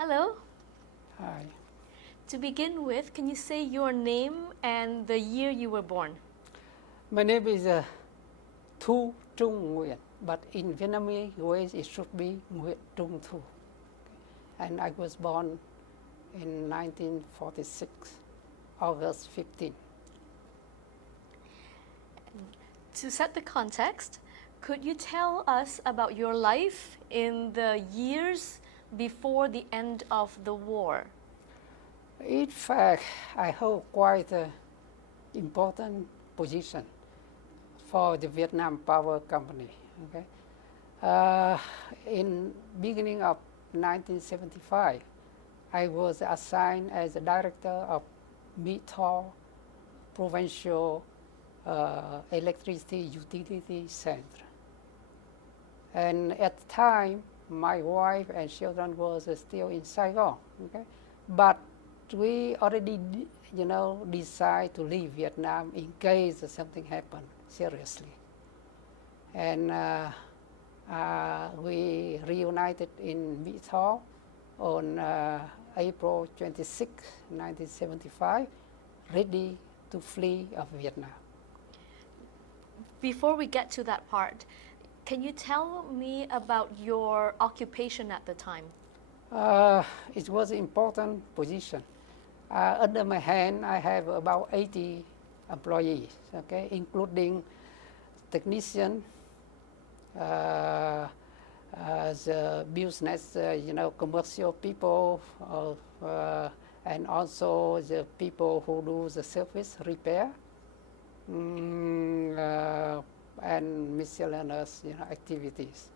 Hello. Hi. To begin with, can you say your name and the year you were born? My name is Thu Trung Nguyen, but in Vietnamese ways it should be Nguyen Trung Thu. And I was born in 1946, August 15. To set the context, could you tell us about your life in the years before the end of the war? In fact, I hold quite an important position for the Vietnam Power Company. Okay? In beginning of 1975, I was assigned as a director of Mỹ Tho Provincial Electricity Utility Center. And at the time, my wife and children was still in Saigon. Okay? But we already, decide to leave Vietnam in case something happened seriously. And we reunited in Mỹ Tho on April 26, 1975, ready to flee of Vietnam. Before we get to that part, can you tell me about your occupation at the time? It was an important position. Under my hand, I have about 80 employees, okay, including technician, the business, commercial people, and also the people who do the service repair, and miscellaneous, activities.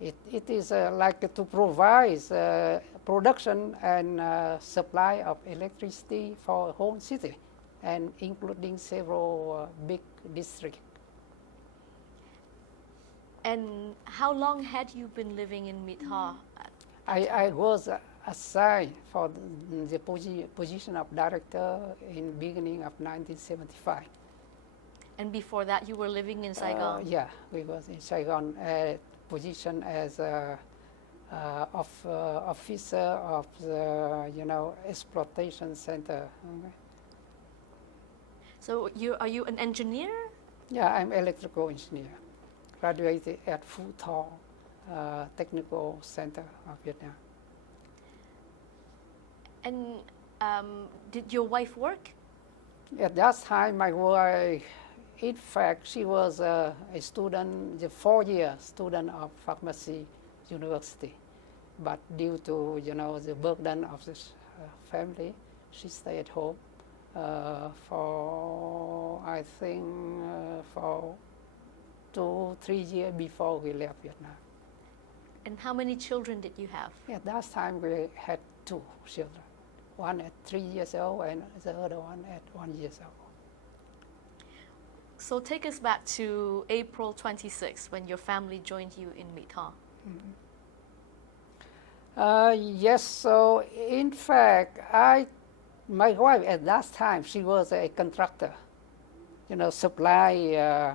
It is like to provide production and supply of electricity for a whole city, and including several big districts. And how long had you been living in Mỹ Tho? I was assigned for the position of director in beginning of 1975. And before that, you were living in Saigon? Yeah, we was in Saigon. Position as officer of the exploitation center. Okay. So are you an engineer? Yeah, I'm electrical engineer. Graduated at Phu Tho Technical Center of Vietnam. And did your wife work? At that time, my wife, in fact, she was a student, the 4-year student of pharmacy university. But due to, the burden of the family, she stayed at home for, I think, for 2-3 years before we left Vietnam. And how many children did you have? At that time, we had 2 children. One at 3 years old and the other one at 1 year old. So take us back to April 26, when your family joined you in Mỹ Tho. Yes, so in fact, my wife at that time, she was a contractor, supply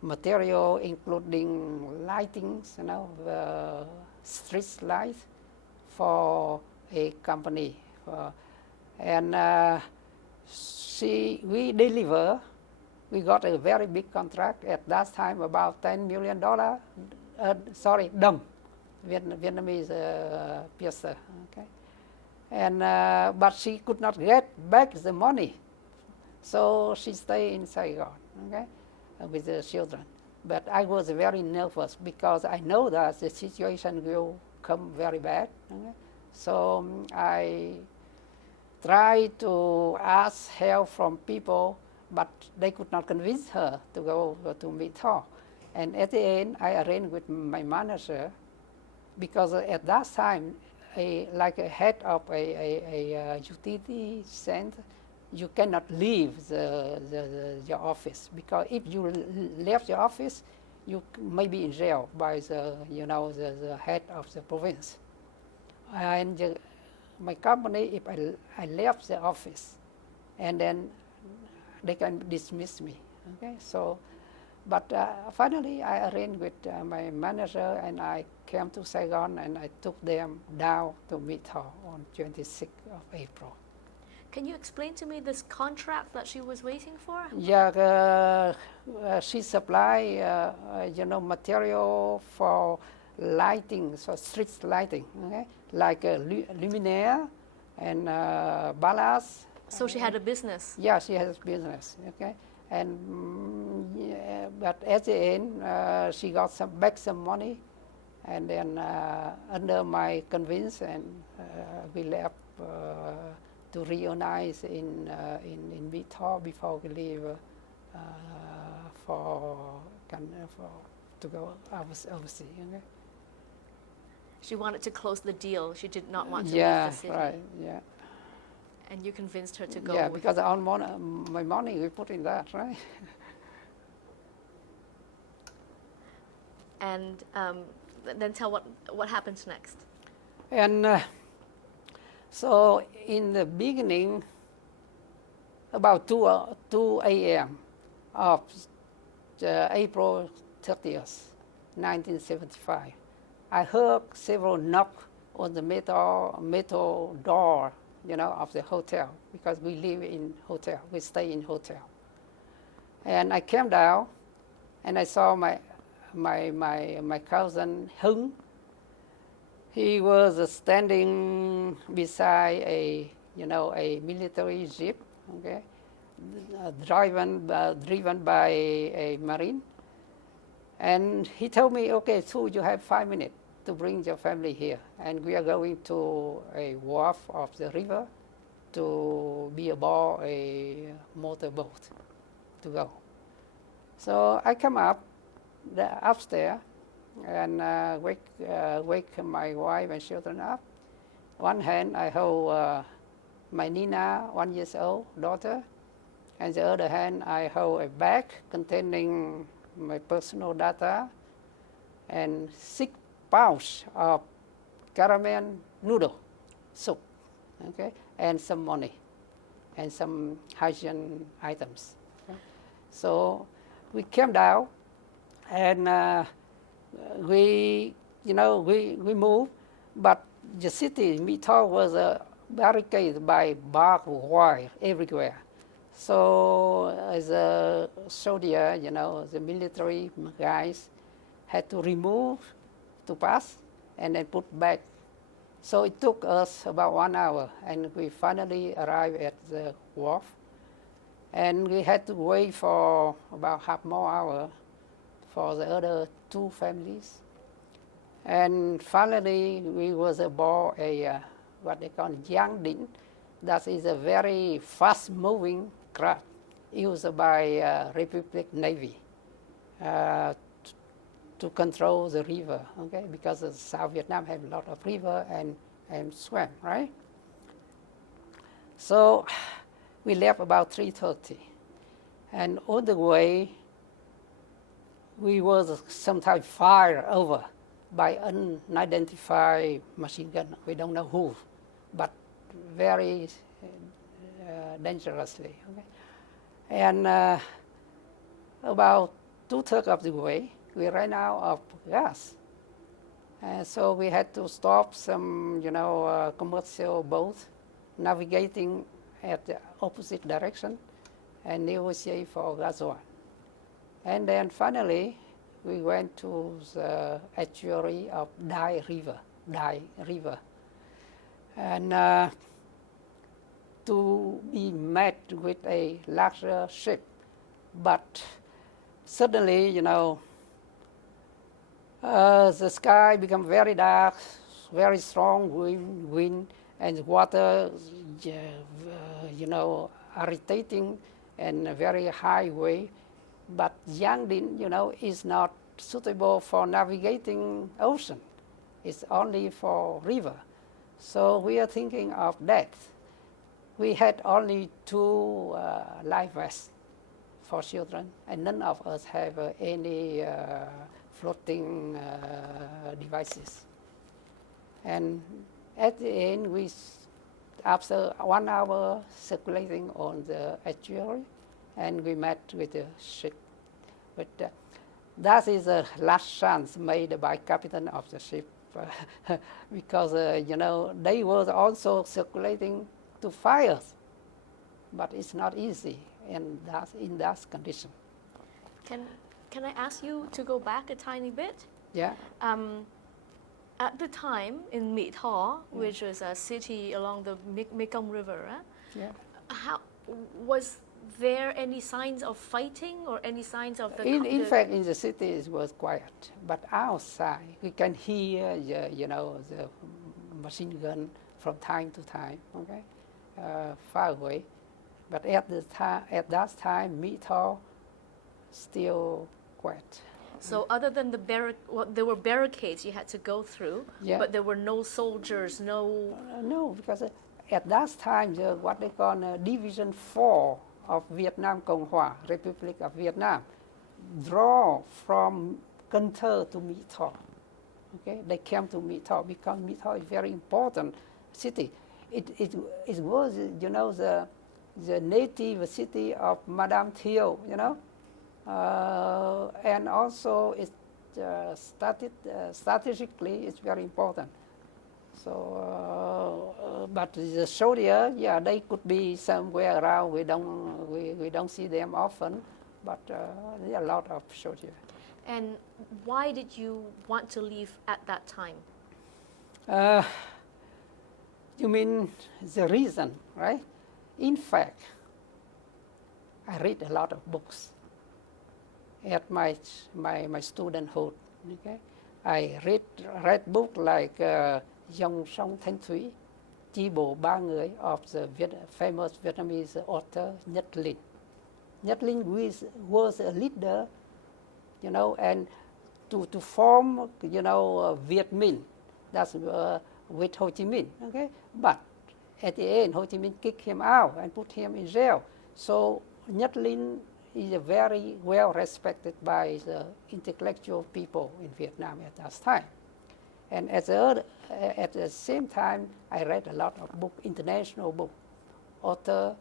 material, including lightings, street lights for a company. And we deliver. We got a very big contract at that time, about $10 million. Đồng, Vietnamese piece. Okay, and but she could not get back the money, so she stayed in Saigon, okay, with the children. But I was very nervous because I know that the situation will come very bad. Okay? So I tried to ask help from people, but they could not convince her to go to Mỹ Tho. And at the end, I arranged with my manager, because at that time, like a head of a utility center, you cannot leave your office, because if you left your office, you may be in jail by the head of the province. And my company, if I left the office, and then they can dismiss me. Okay, so But finally, I arranged with my manager, and I came to Saigon, and I took them down to meet her on 26th of April. Can you explain to me this contract that she was waiting for? Yeah, she supply, material for lighting, so street lighting, okay? Like luminaire and ballast. So she had a business. Yeah, she has business, okay? And yeah, but at the end, she got some money, and then under my convince, and we left to reorganize in Vitor before we leave for to go overseas. Okay? She wanted to close the deal. She did not want to Yeah, leave the city. right. Yeah. And you convinced her to go. Yeah, because all my money we put in that, right? And then tell what happens next. And so in the beginning, about 2 a.m. of April 30th, 1975, I heard several knock on the metal door, of the hotel, because we live in hotel, we stay in hotel. And I came down, and I saw my cousin Hung. He was standing beside a military jeep, okay, driven by a Marine. And he told me, okay, so you have 5 minutes to bring your family here, and we are going to a wharf of the river to be aboard a motorboat to go. So I come up upstairs and wake my wife and children up. One hand I hold my Nina, 1 year old daughter, and the other hand I hold a bag containing my personal data and 6 pounds of caramel noodle soup, okay, and some money and some hygiene items. Okay. So we came down, and we moved, but the city Vitor was barricaded by barbed wire everywhere. So as a soldier, the military guys had to remove to pass and then put back. So it took us about 1 hour, and we finally arrived at the wharf. And we had to wait for about half more hour for the other 2 families. And finally, we was aboard a what they call Giang Dinh. That is a very fast-moving craft used by Republic Navy to control the river, okay? Because South Vietnam have a lot of river and swim, right? So we left about 3:30, and on the way, we was sometimes fired over by unidentified machine gun. We don't know who, but very dangerously. Okay? And about 2/3 of the way, we ran out of gas. And so we had to stop some, commercial boats navigating at the opposite direction and negotiate for gasoline. And then finally, we went to the estuary of Dai River. And to be met with a larger ship. But suddenly, the sky became very dark, very strong wind, and water, irritating and very high wave. But Giang Dinh, is not suitable for navigating ocean. It's only for river. So we are thinking of that. We had only 2 life vests for children, and none of us have any floating devices. And at the end, after 1 hour circulating on the estuary, and we met with the ship. But that is the last chance made by captain of the ship because, you know, they were also circulating to fires, but it's not easy in that condition. Can I ask you to go back a tiny bit? Yeah. At the time in Mỹ Tho, which was a city along the Mekong River, Yeah. how was there any signs of fighting or any signs of the? In fact, in the city it was quiet, but outside we can hear the machine gun from time to time. Okay, far away, but at that time, Mỹ Tho still quiet. So other than there were barricades you had to go through, Yeah. but there were no soldiers, no. No, because at that time, what they call Division 4 of Vietnam Cộng Hòa, Republic of Vietnam, draw from Cần Thơ to Mỹ Tho. Okay, they came to Mỹ Tho because Mỹ Tho is very important city. It was, you know, the native city of Madame Thieu, you know, and also it strategically it's very important. So, but the soldier, yeah, they could be somewhere around. We don't see them often, but there are a lot of soldiers. And why did you want to leave at that time? You mean the reason, right? In fact, I read a lot of books at my studenthood. Okay, I read books like Dòng sông Thanh Thủy, Chi bộ ba người of the famous Vietnamese author Nhật Linh. Nhật Linh was a leader, you know, and to form, you know, Viet Minh, that's with Ho Chi Minh, okay? But at the end, Ho Chi Minh kicked him out and put him in jail. So Nhật Linh is very well respected by the intellectual people in Vietnam at that time. And at the same time, I read a lot of books, international books, author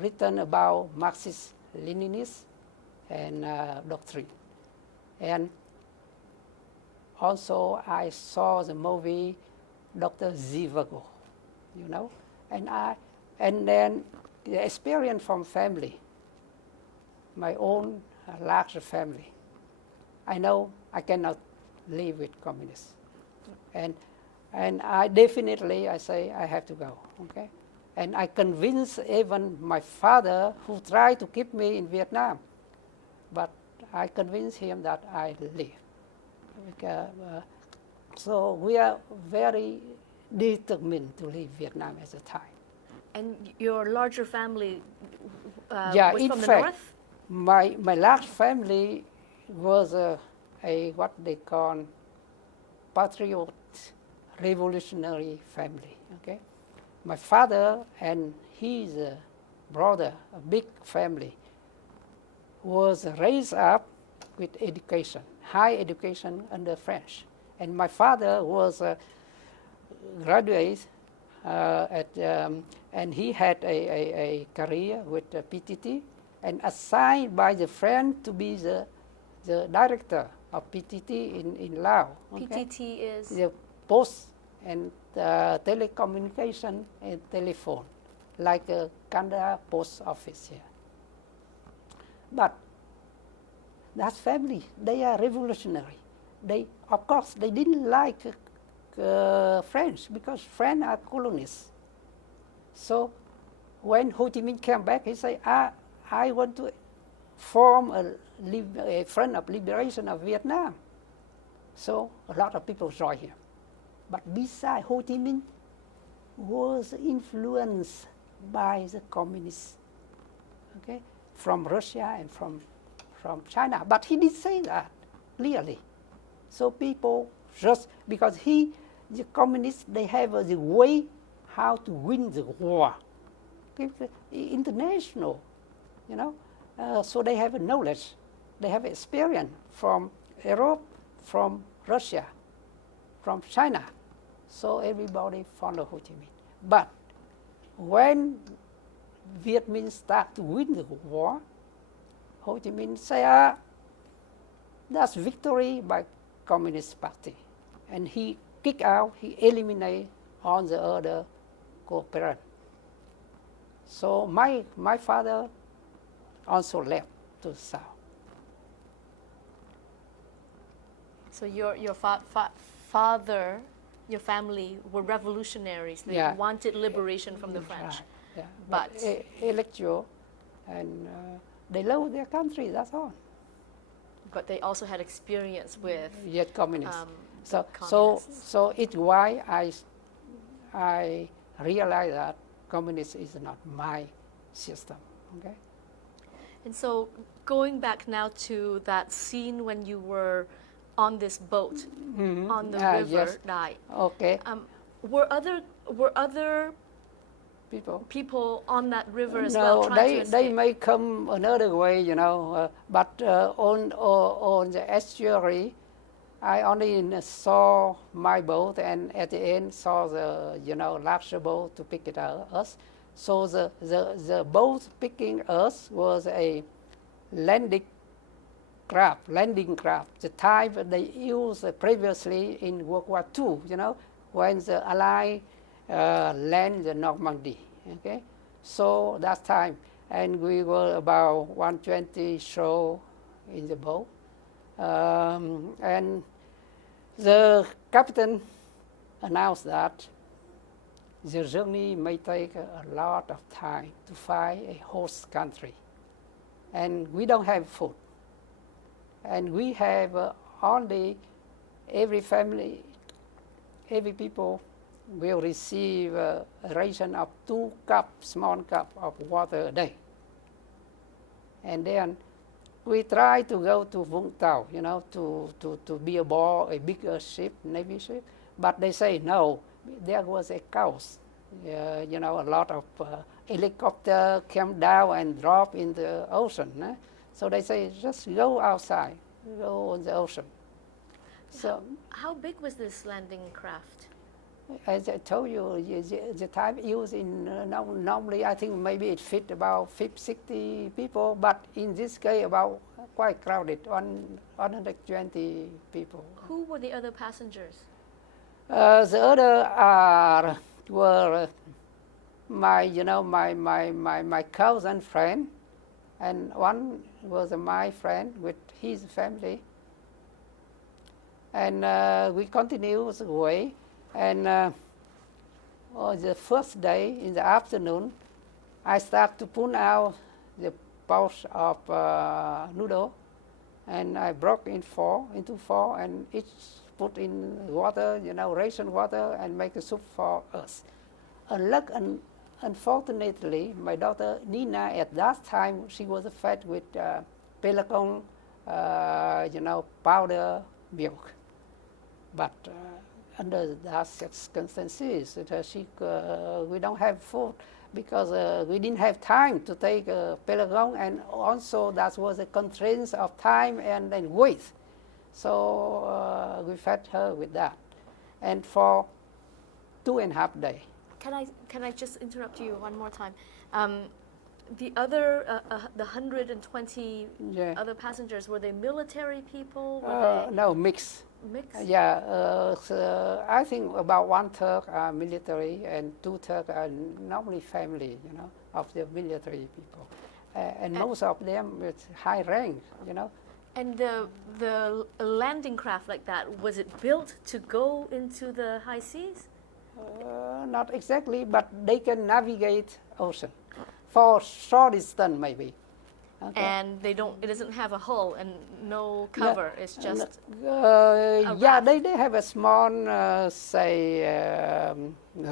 written about Marxist, Leninist, and doctrine. And also I saw the movie Dr. Zhivago, you know, and then the experience from family, my own large family. I know I cannot live with communists. And I definitely, I say, I have to go, okay? And I convinced even my father, who tried to keep me in Vietnam, but I convinced him that I leave. So we are very determined to leave Vietnam at the time. And your larger family Yeah, was in from the fact, north? My large family was a what they call patriot revolutionary family. Okay, my father and his brother, a big family, was raised up with education, high education under French, and my father was a graduate and he had a career with PTT and assigned by the French to be the director of PTT in Laos. Okay? PTT is? The post and telecommunication and telephone, like a Canada post office here. But that family, they are revolutionary. Of course, they didn't like French because French are colonists. So when Ho Chi Minh came back, he said, I want to form a Front of Liberation of Vietnam. So a lot of people joined him. But besides, Ho Chi Minh was influenced by the communists, okay, from Russia and from China. But he did say that clearly. So people just, because the communists, they have the way how to win the war. Okay? International, you know. So they have a knowledge, they have experience from Europe, from Russia, from China. So everybody follow Ho Chi Minh. But when Viet Minh start to win the war, Ho Chi Minh say, that's victory by Communist Party. And he kicked out, he eliminated all the other cooperant. So my father also left to the south. So your father, your family were revolutionaries. They Yeah. wanted liberation from the French. Right. Yeah. But electoral, and they love their country. That's all. but they also had experience with Yet communists. the So communists. it's why I realize that communism is not my system. Okay. And so going back now to that scene when you were on this boat on the river Yes. Dai, Okay. were other People. on that river as well No, trying to they escape? may come another way, but on the estuary, I only saw my boat, and at the end saw the larger boat to pick it up us. So the boat picking us was a landing craft, the type they used previously in World War II. When the Allies land the Normandy. Okay, so that time, and we were about 120 show in the boat, and the captain announced that the journey may take a lot of time to find a host country, and we don't have food, and we have only every family, every people will receive a ration of 2 small cups of water a day. And then we try to go to Vũng Tàu, to be aboard a bigger ship, Navy ship, but they say no. There was a chaos. A lot of helicopter came down and dropped in the ocean. So they say just go outside, go on the ocean. So How big was this landing craft? as I told you, the type used in normally I think maybe it fit about 50, 60 people, but in this case about quite crowded, 120 people. Who were the other passengers? The other were my cousin friend, and one was my friend with his family, and we continued the way. And on the first day in the afternoon, I start to pull out the pouch of noodle, and I broke into four, and each put in water, ration water, and make a soup for us. Unfortunately, my daughter Nina, at that time, she was fed with pelecon, powder milk, but under that circumstances, we don't have food because we didn't have time to take pelecon, and also that was a constraint of time and weight. So we fed her with that, and for 2.5 days. Can I just interrupt you one more time? The other, the 120 other passengers, were they military people? Were they No, mixed. mixed? Yeah, so I think about 1/3 are military and 2/3 are normally family, of the military people, and most of them with high rank, And the landing craft like that, was it built to go into the high seas? Not exactly, but they can navigate ocean for short distance maybe. Okay. And it doesn't have a hull and no cover. It's just yeah, they have a small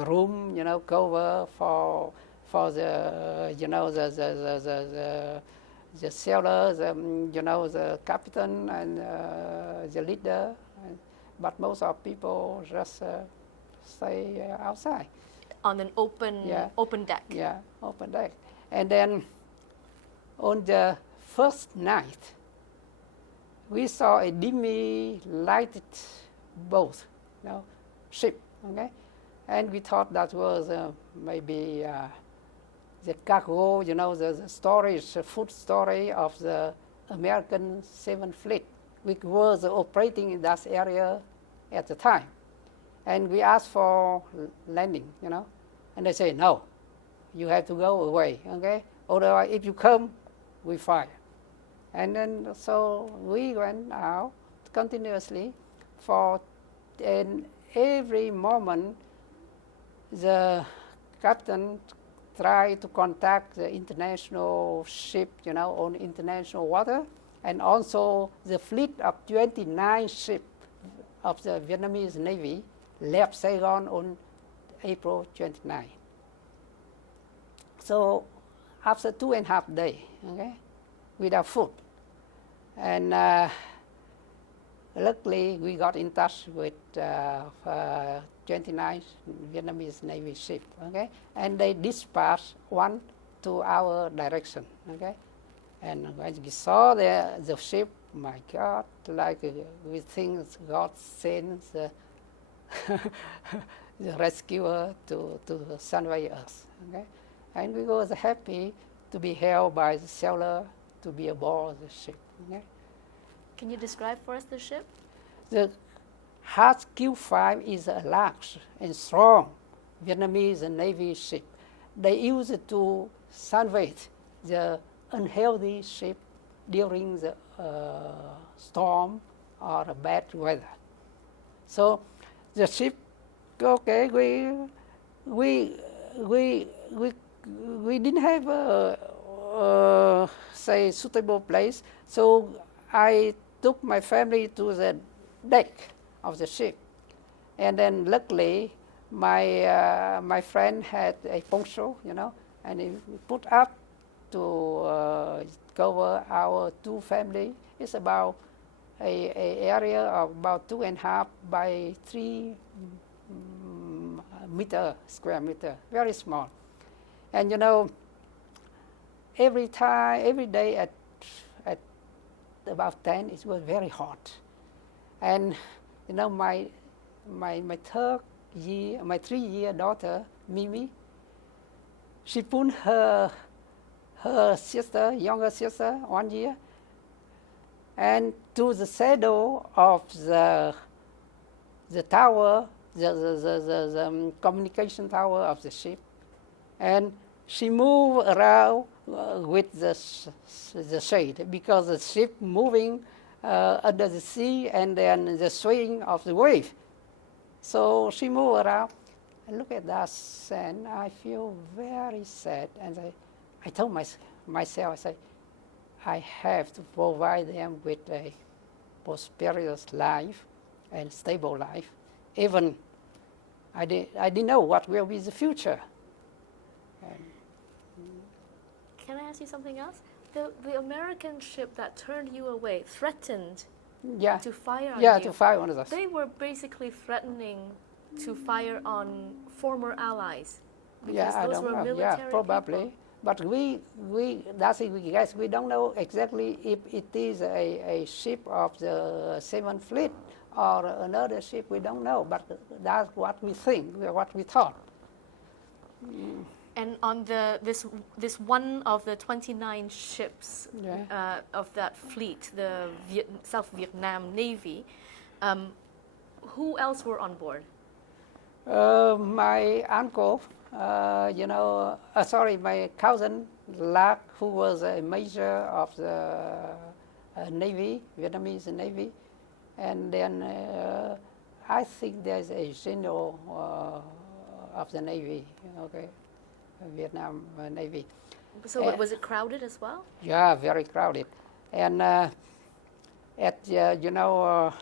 room, cover for the the sailors, the captain and the leader, but most of people just stay outside on an open deck. Yeah, open deck. And then on the first night, we saw a dimly lighted boat, ship, okay? And we thought that was maybe the cargo, the storage, food storage of the American 7th Fleet. which was operating in that area at the time. And we asked for landing, you know, and they say, no, you have to go away, okay? Otherwise, if you come, we fire. And then, so we went out continuously and every moment, the captain tried to contact the international ship, you know, on international water, and also the fleet of 29 ships of the Vietnamese Navy left Saigon on April 29. So after 2.5 days, okay, without food, and luckily we got in touch with 29 Vietnamese Navy ships, okay, and they dispatched one to our direction, okay, and when we saw the ship, my God, like we think God sends the rescuer to save us, okay, and we was happy to be held by the sailor to be aboard the ship, okay. Can you describe for us the ship? The Hatch Q5 is a large and strong Vietnamese Navy ship. They use it to salvage the unhealthy ship during the storm or bad weather. So the ship, okay, we didn't have a say suitable place, so I took my family to the deck of the ship, and then luckily my friend had a poncho, you know, and he put up to cover our two family. It's about a area of about 2.5 by 3 square meter, very small. And you know, every day at about 10, it was very hot. And you know, my 3-year daughter, Mimi, she put her sister, younger sister, 1 year, and to the shadow of the tower, the communication tower of the ship, and she moved around with the shade, because the ship moving under the sea and then the swing of the wave. So she moved around, and look at that, and I feel very sad. And I told myself, I said, I have to provide them with a prosperous life and stable life. Even I didn't know what will be the future. Can I ask you something else? The American ship that turned you away threatened to fire on you. Yeah, to fire on us. They were basically threatening to fire on former allies, because I those don't were know. military Yeah, probably. people. But that's it, we guess. We don't know exactly if it is a ship of the 7th Fleet or another ship. We don't know, but that's what we think, what we thought. And on this one of the 29 ships of that fleet, the South Vietnam Navy, who else were on board? My uncle, my cousin Lac, who was a major of the Navy, Vietnamese Navy, and then I think there's a general of the Navy, okay, Vietnam Navy. So was it crowded as well? Yeah, very crowded. And at the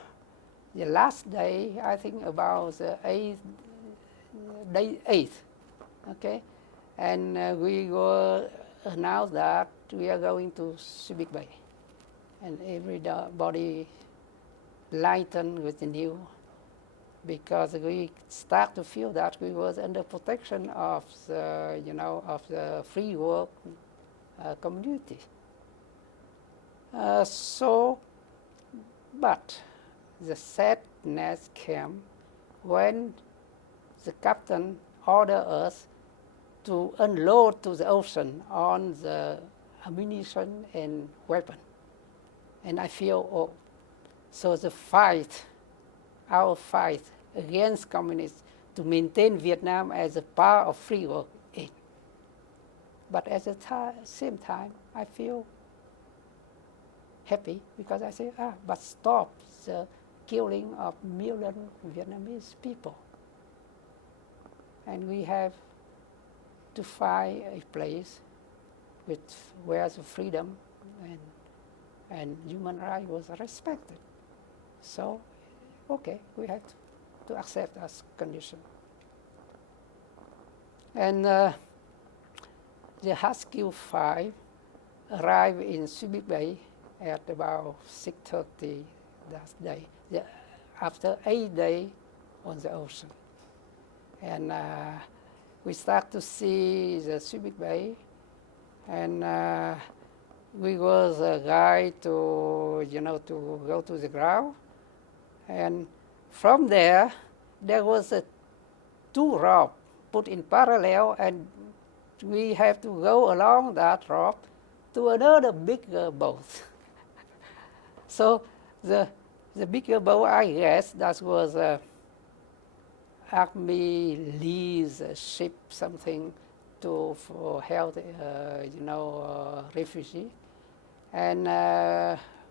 last day, I think about the day 8, okay, and we were announced that we are going to Subic Bay, and everybody lightened with the news, because we start to feel that we was under protection of the, of the free world community. But the sadness came when the captain ordered us to unload to the ocean on the ammunition and weapon. And I feel, So the our fight against communists to maintain Vietnam as a part of free world aid. But at the same time, I feel happy because I say, but stop the killing of million Vietnamese people. And we have to find a place where the freedom and human rights was respected. So, okay, we have to accept as condition. And the Husky 5 arrived in Subic Bay at about 6:30 that day, after 8 days on the ocean. And we start to see the Subic Bay, and we was a guide to go to the ground. And from there was a 2 rope put in parallel, and we have to go along that rope to another bigger boat. So the bigger boat, I guess, that was Army Lee's ship, something for help, refugee. And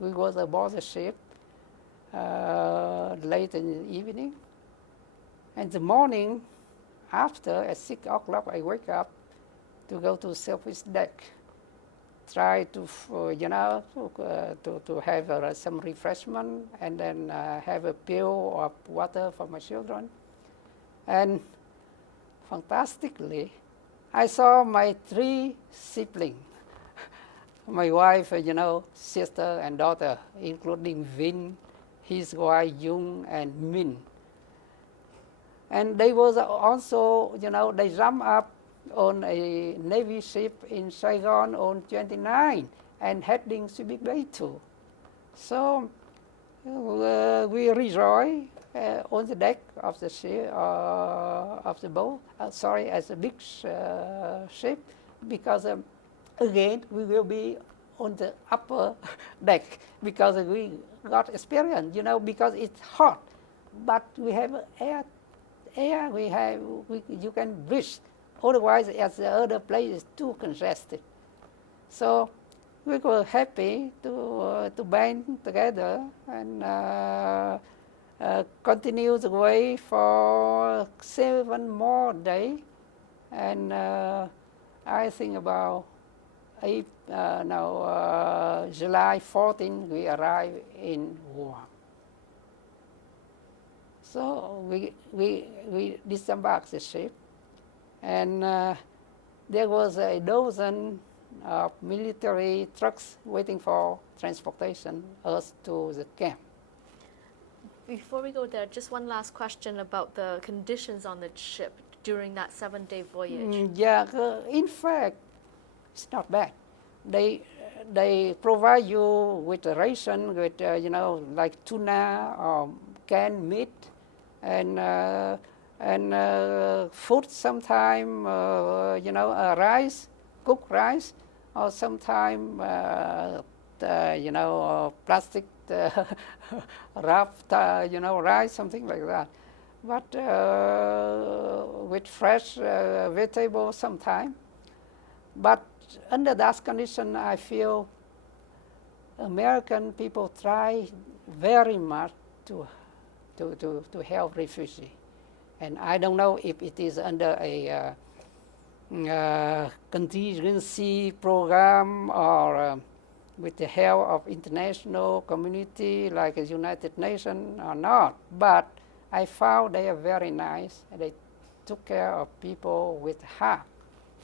we was aboard the ship late in the evening. And the morning after, at 6 o'clock, I wake up to go to service deck, try to have some refreshment, and then have a pill of water for my children. And fantastically, I saw my 3 siblings, my wife, sister and daughter, including Vin, his wife Jung, and Min. And they was also, they jumped up on a Navy ship in Saigon on 29 and heading Subic Bay too. So we rejoice on the deck of the ship, of the boat, as a big ship, because again we will be on the upper deck because we got experience, because it's hot, but we have air. You can breathe. Otherwise, as the other place is too congested. So we were happy to band together and continue the way for 7 more days. And I think about July 14, we arrived in Guam. So we disembarked the ship, and there was a dozen of military trucks waiting for transportation us to the camp. Before we go there, just one last question about the conditions on the ship during that 7-day voyage. In fact, it's not bad. They provide you with a ration with like tuna or canned meat, and food sometime, rice, cooked rice, or sometime, plastic wrapped, rice, something like that. But with fresh vegetables sometime. But under that condition, I feel American people try very much to help refugees. And I don't know if it is under a contingency program or with the help of international community like the United Nations or not. But I found they are very nice. They took care of people with heart.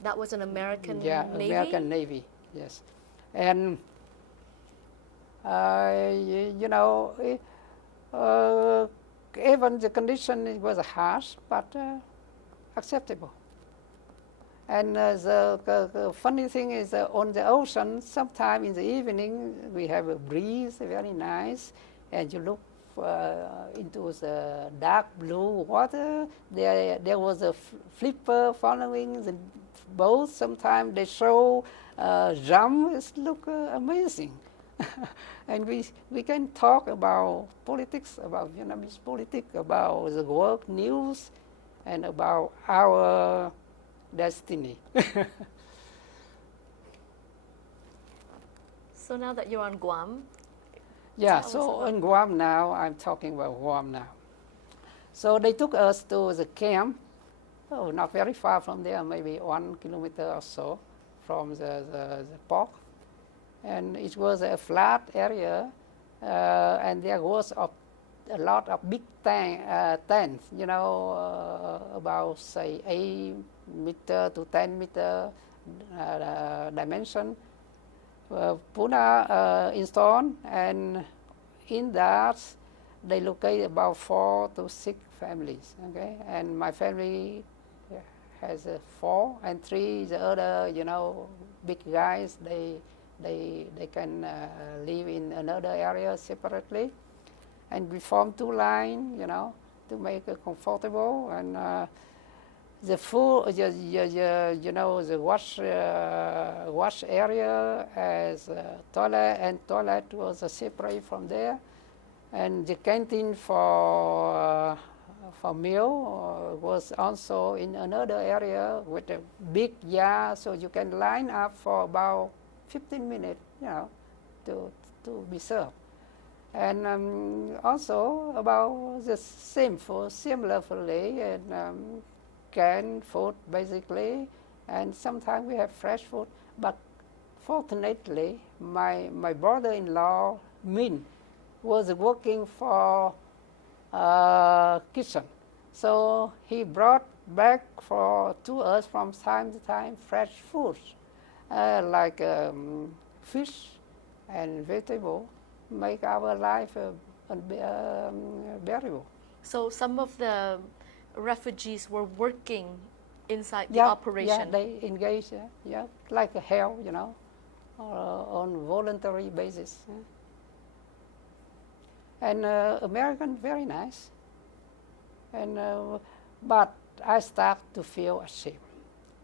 That was an American Navy? Yeah, American Navy, yes. And, even the condition was harsh, but acceptable. And the funny thing is on the ocean, sometime in the evening, we have a breeze, very nice, and you look into the dark blue water. There was a flipper following the boat. Sometimes they show jump. It look amazing. And we can talk about politics, about Vietnamese politics, about the world news, and about our destiny. So now that you're on Guam, Yeah, tell us so about in Guam now, I'm talking about Guam now. So they took us to the camp, not very far from there, maybe 1 kilometer or so from the port. And it was a flat area, and there was a lot of big tents, about say 8 meter to 10 meter dimension. Puna installed, and in that they locate about 4 to 6 families. Okay, and my family has 4, and 3 the other, big guys. They can live in another area separately, and we form 2 lines, to make it comfortable. And the food, the wash area as toilet, and toilet was separate from there, and the canteen for meal was also in another area with a big yard, so you can line up for about 15 minutes, to be served. And also about the same food, similar food, and canned food basically, and sometimes we have fresh food. But fortunately, my brother-in-law, Min, was working for kitchen. So he brought back to us from time to time fresh foods, like fish and vegetable, make our life bearable. So some of the refugees were working inside the Yeah, operation. they engage, like a help, on voluntary basis. And American, very nice. And but I start to feel ashamed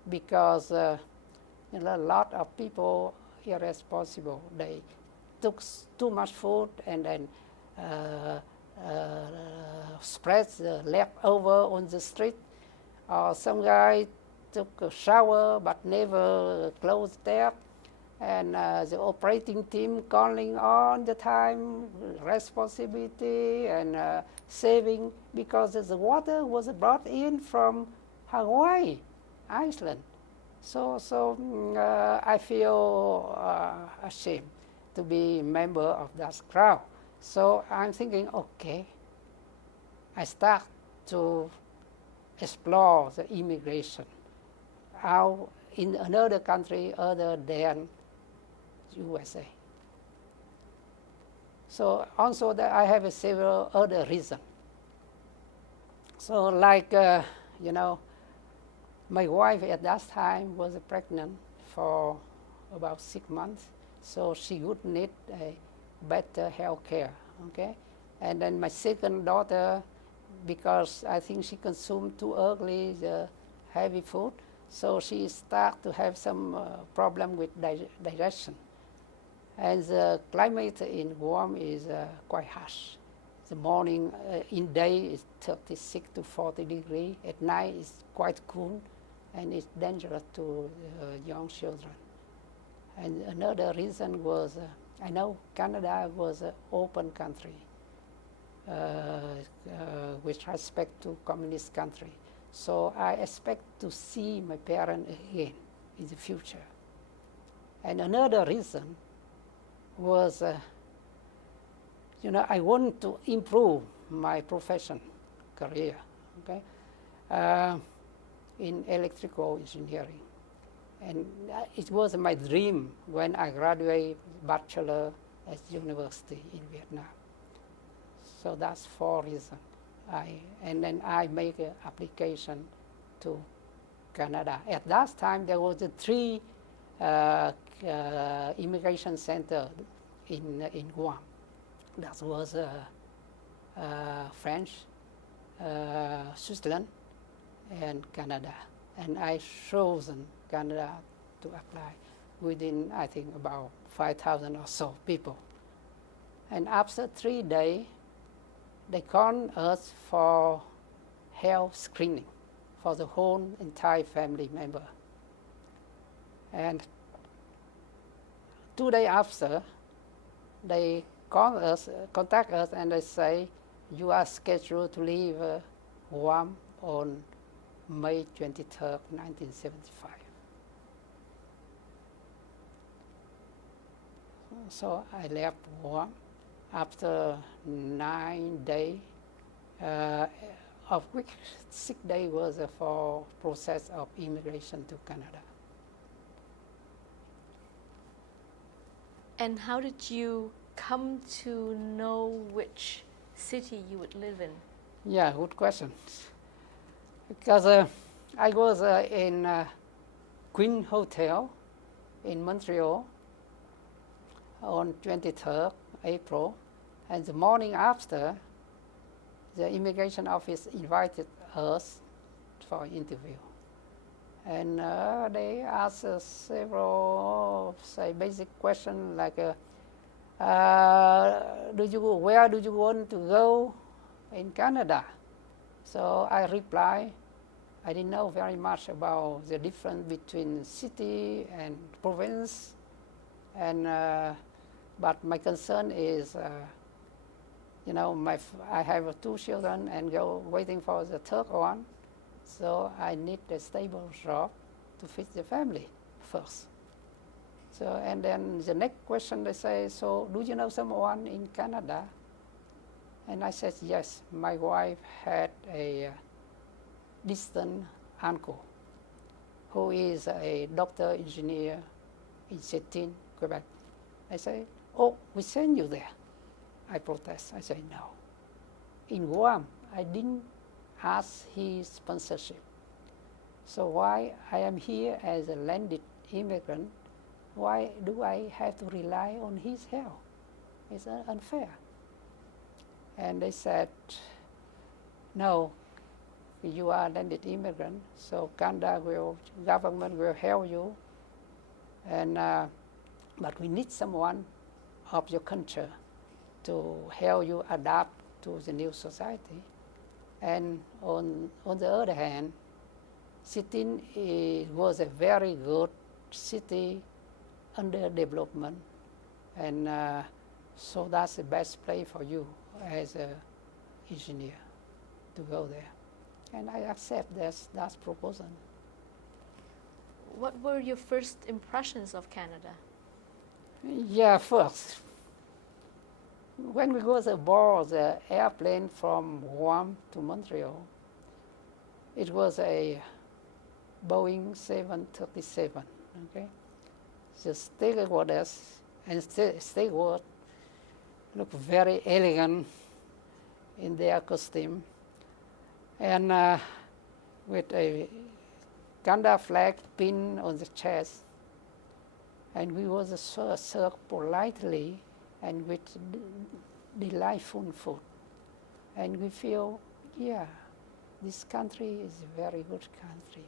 because a lot of people irresponsible. They took too much food and then spread the leftover on the street. Some guy took a shower but never closed tap, and the operating team calling all the time responsibility and saving, because the water was brought in from Hawaii, Iceland. So I feel ashamed to be a member of that crowd. So I'm thinking, okay, I start to explore the immigration out in another country other than USA. So also that I have several other reasons. So like, my wife at that time was pregnant for about 6 months, so she would need a better health care, okay? And then my second daughter, because I think she consumed too early the heavy food, so she started to have some problem with digestion. And the climate in Guam is quite harsh. The morning, in day is 36 to 40 degrees. At night it's quite cool, and it's dangerous to young children. And another reason was, I know Canada was an open country with respect to communist country. So I expect to see my parents again in the future. And another reason was, I want to improve my profession, career, okay, in electrical engineering. And it was my dream when I graduated bachelor at university in Vietnam. So that's 4 reasons. And then I make an application to Canada. At that time, there was 3 immigration center in Guam. That was French, Switzerland, and Canada. And I chosen Canada to apply. within, I think, about 5,000 or so people. And after 3 days, they called us for health screening for the whole entire family member. And 2 days after, they contact us, and they say, you are scheduled to leave Guam on May 23rd, 1975. So I left Guam after 9 days, of which 6 days was for process of immigration to Canada. And how did you come to know which city you would live in? Yeah, good question. Because I was in Queen Hotel in Montreal on 23rd April, and the morning after, the immigration office invited us for an interview. And they asked us several, say, basic questions like, where do you want to go in Canada? So I replied, I didn't know very much about the difference between city and province, and but my concern is, you know, I have 2 children and waiting for the third one, so I need a stable job to feed the family first. So, and then the next question they say, so do you know someone in Canada? And I said, yes, my wife had a distant uncle who is a doctor engineer in Setin, Quebec. I say, oh, we send you there. I protest. I say, no. In Guam, I didn't ask his sponsorship. So why I am here as a landed immigrant, why do I have to rely on his help? It's unfair. And they said, no, you are a landed immigrant, so Canada government will help you, and but we need someone of your culture to help you adapt to the new society. And on the other hand, Sitin was a very good city under development, and so that's the best place for you as an engineer to go there. And I accept that proposal. What were your first impressions of Canada? Yeah, first, when we was aboard the airplane from Guam to Montreal, it was a Boeing 737, okay? The stewardess and steward looked very elegant in their costume, and with a Canada flag pinned on the chest. And we was served politely and with delightful food. And we feel, yeah, this country is a very good country.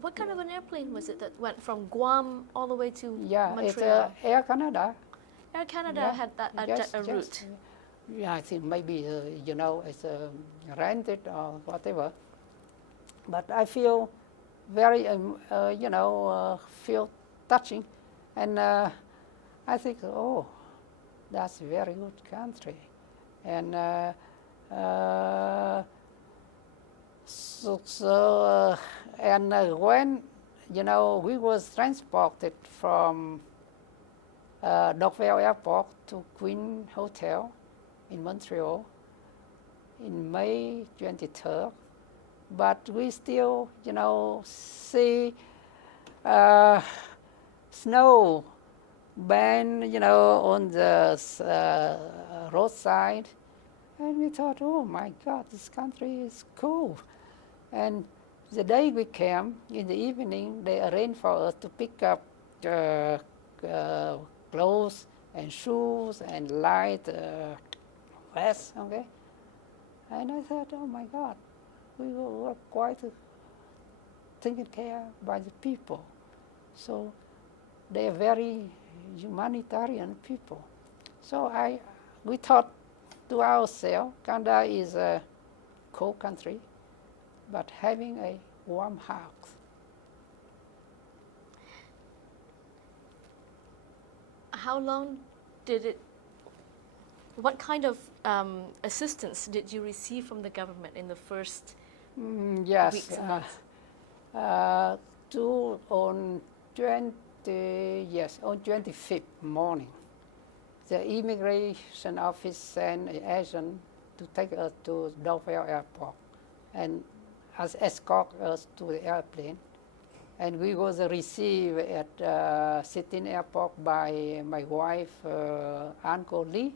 What kind of an airplane was it that went from Guam all the way to Montreal? It's Air Canada. Air Canada had that a route. Yeah, I think maybe, you know, it's rented or whatever. But I feel very, you know, feel touching. And I think, oh, that's a very good country. And when, you know, we was transported from Dockville Airport to Queen Hotel in Montreal in May 23rd, but we still, you know, see snow band, you know, on the roadside, and we thought, oh my God, this country is cool. And the day we came, in the evening, they arranged for us to pick up clothes and shoes and light vests, okay? And I thought, oh my God, we were quite taken care by the people. So they are very humanitarian people. So we thought to ourselves, Canada is a cold country, but having a warm heart. How long did it, what kind of assistance did you receive from the government in the first Yes, weeks and months? on 25th morning, the immigration office sent an agent to take us to Dover Airport and escort us to the airplane. And we was received at Sydney Airport by my wife, Uncle Lee,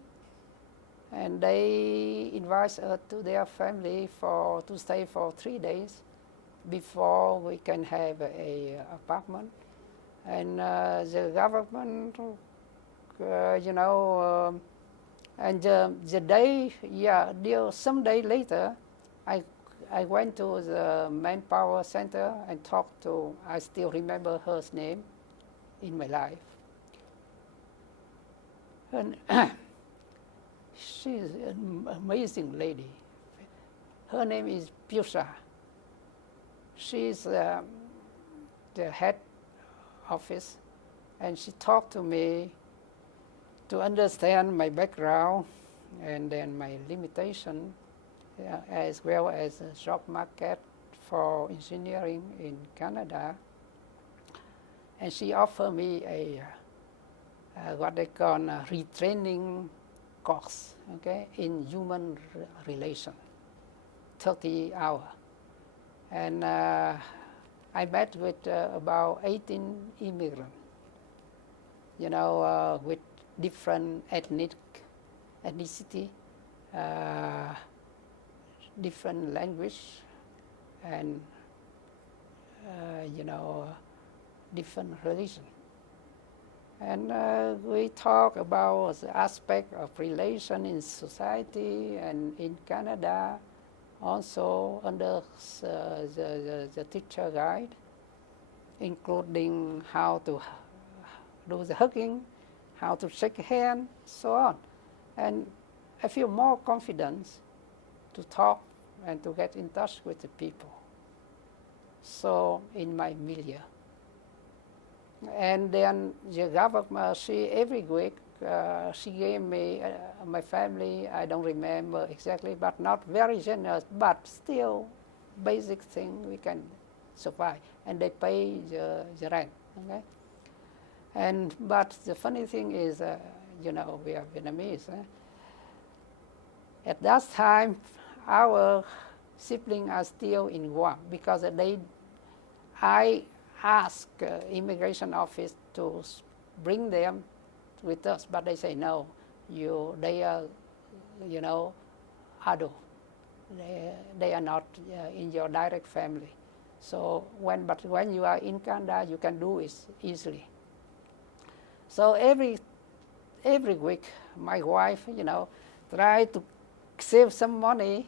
and they invited us to their family to stay for 3 days before we can have a apartment. And the government, and the day, some day later, I went to the manpower center and talked to, I still remember her name in my life. And she's an amazing lady. Her name is Pusha. She's the head office, and she talked to me to understand my background and then my limitation, as well as the job market for engineering in Canada. And she offered me a what they call a retraining course, okay, in human relation, 30 hours. And I met with about 18 immigrants, with different ethnicity, different language, and different religion. And we talk about the aspect of relation in society and in Canada, also under the teacher guide, including how to do the hugging, how to shake hands, so on. And I feel more confidence to talk and to get in touch with the people. So in my milieu. And then the government, every week, she gave me, my family, I don't remember exactly, but not very generous, but still basic thing we can survive. And they pay the rent, okay? But the funny thing is, we are Vietnamese. At that time, our siblings are still in Guam because I asked immigration office to bring them with us, but they say no. They are, adult. They are not in your direct family. So but when you are in Canada, you can do it easily. So every week, my wife, try to save some money,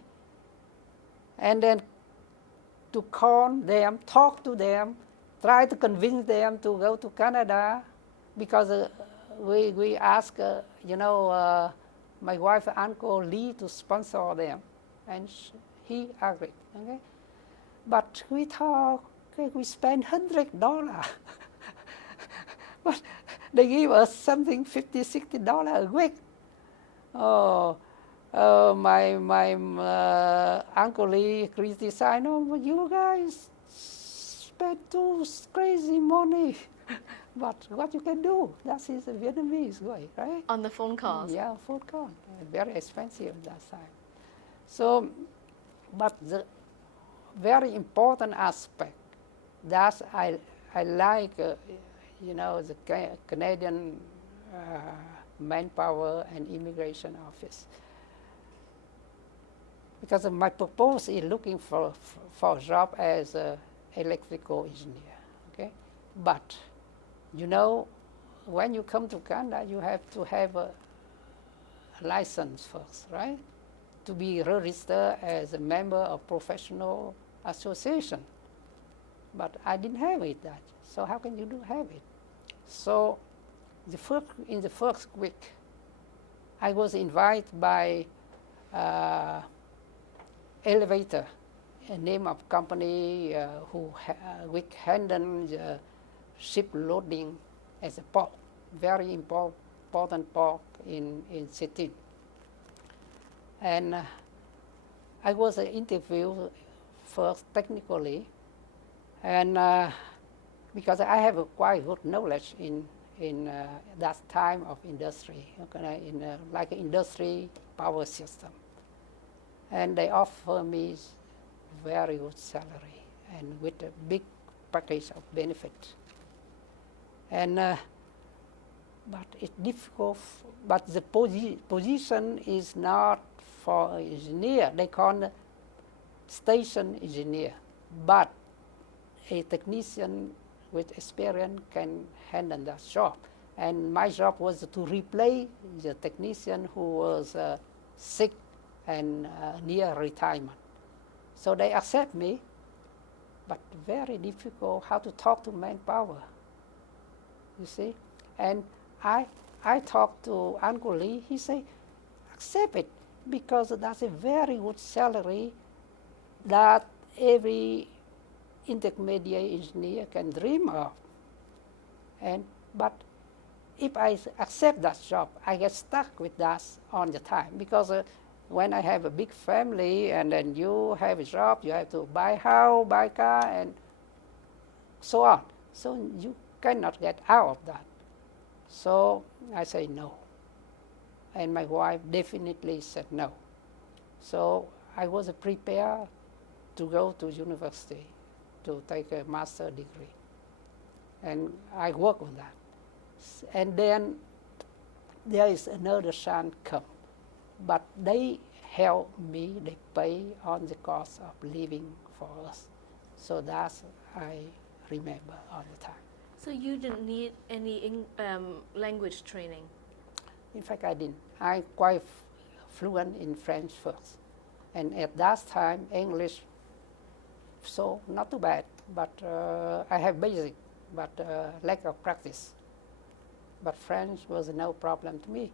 and then to call them, talk to them, try to convince them to go to Canada, because we ask, my wife, Uncle Lee, to sponsor them, and he agreed. Okay, but we talk, we spend $100, but they give us something $50, $60 a week. My Uncle Lee criticized, no, you guys spend too crazy money. But what you can do, that is the Vietnamese way, right? On the phone calls? Yeah, phone call. Very expensive at that time. So, but the very important aspect that I like, the Canadian manpower and immigration office. Because my purpose is looking for a job as an electrical engineer, okay? But, when you come to Canada, you have to have a license first, right? To be registered as a member of professional association. But I didn't have it that. So how can you have it? So in the first week, I was invited by Elevator, a name of company which handle the ship loading as a port, very important port in city. And I was interviewed first technically, and because I have a quite good knowledge in that time of industry, okay, like an industry power system. And they offer me very good salary and with a big package of benefits. And but it's difficult. But the position is not for an engineer. They call it station engineer. But a technician with experience can handle that job. And my job was to replace the technician who was sick and near retirement. So they accept me, but very difficult how to talk to manpower, you see. And I talked to Uncle Lee, he said, accept it, because that's a very good salary that every intermediate engineer can dream of. But if I accept that job, I get stuck with that all the time, because when I have a big family and then you have a job, you have to buy house, buy car, and so on. So you cannot get out of that. So I say no. And my wife definitely said no. So I was prepared to go to university to take a master's degree. And I work on that. And then there is another chance come. But they help me, they pay on the cost of living for us. So that's I remember all the time. So you didn't need any language training? In fact, I didn't. I'm quite fluent in French first. And at that time, English, so not too bad. But I have basic, but lack of practice. But French was no problem to me.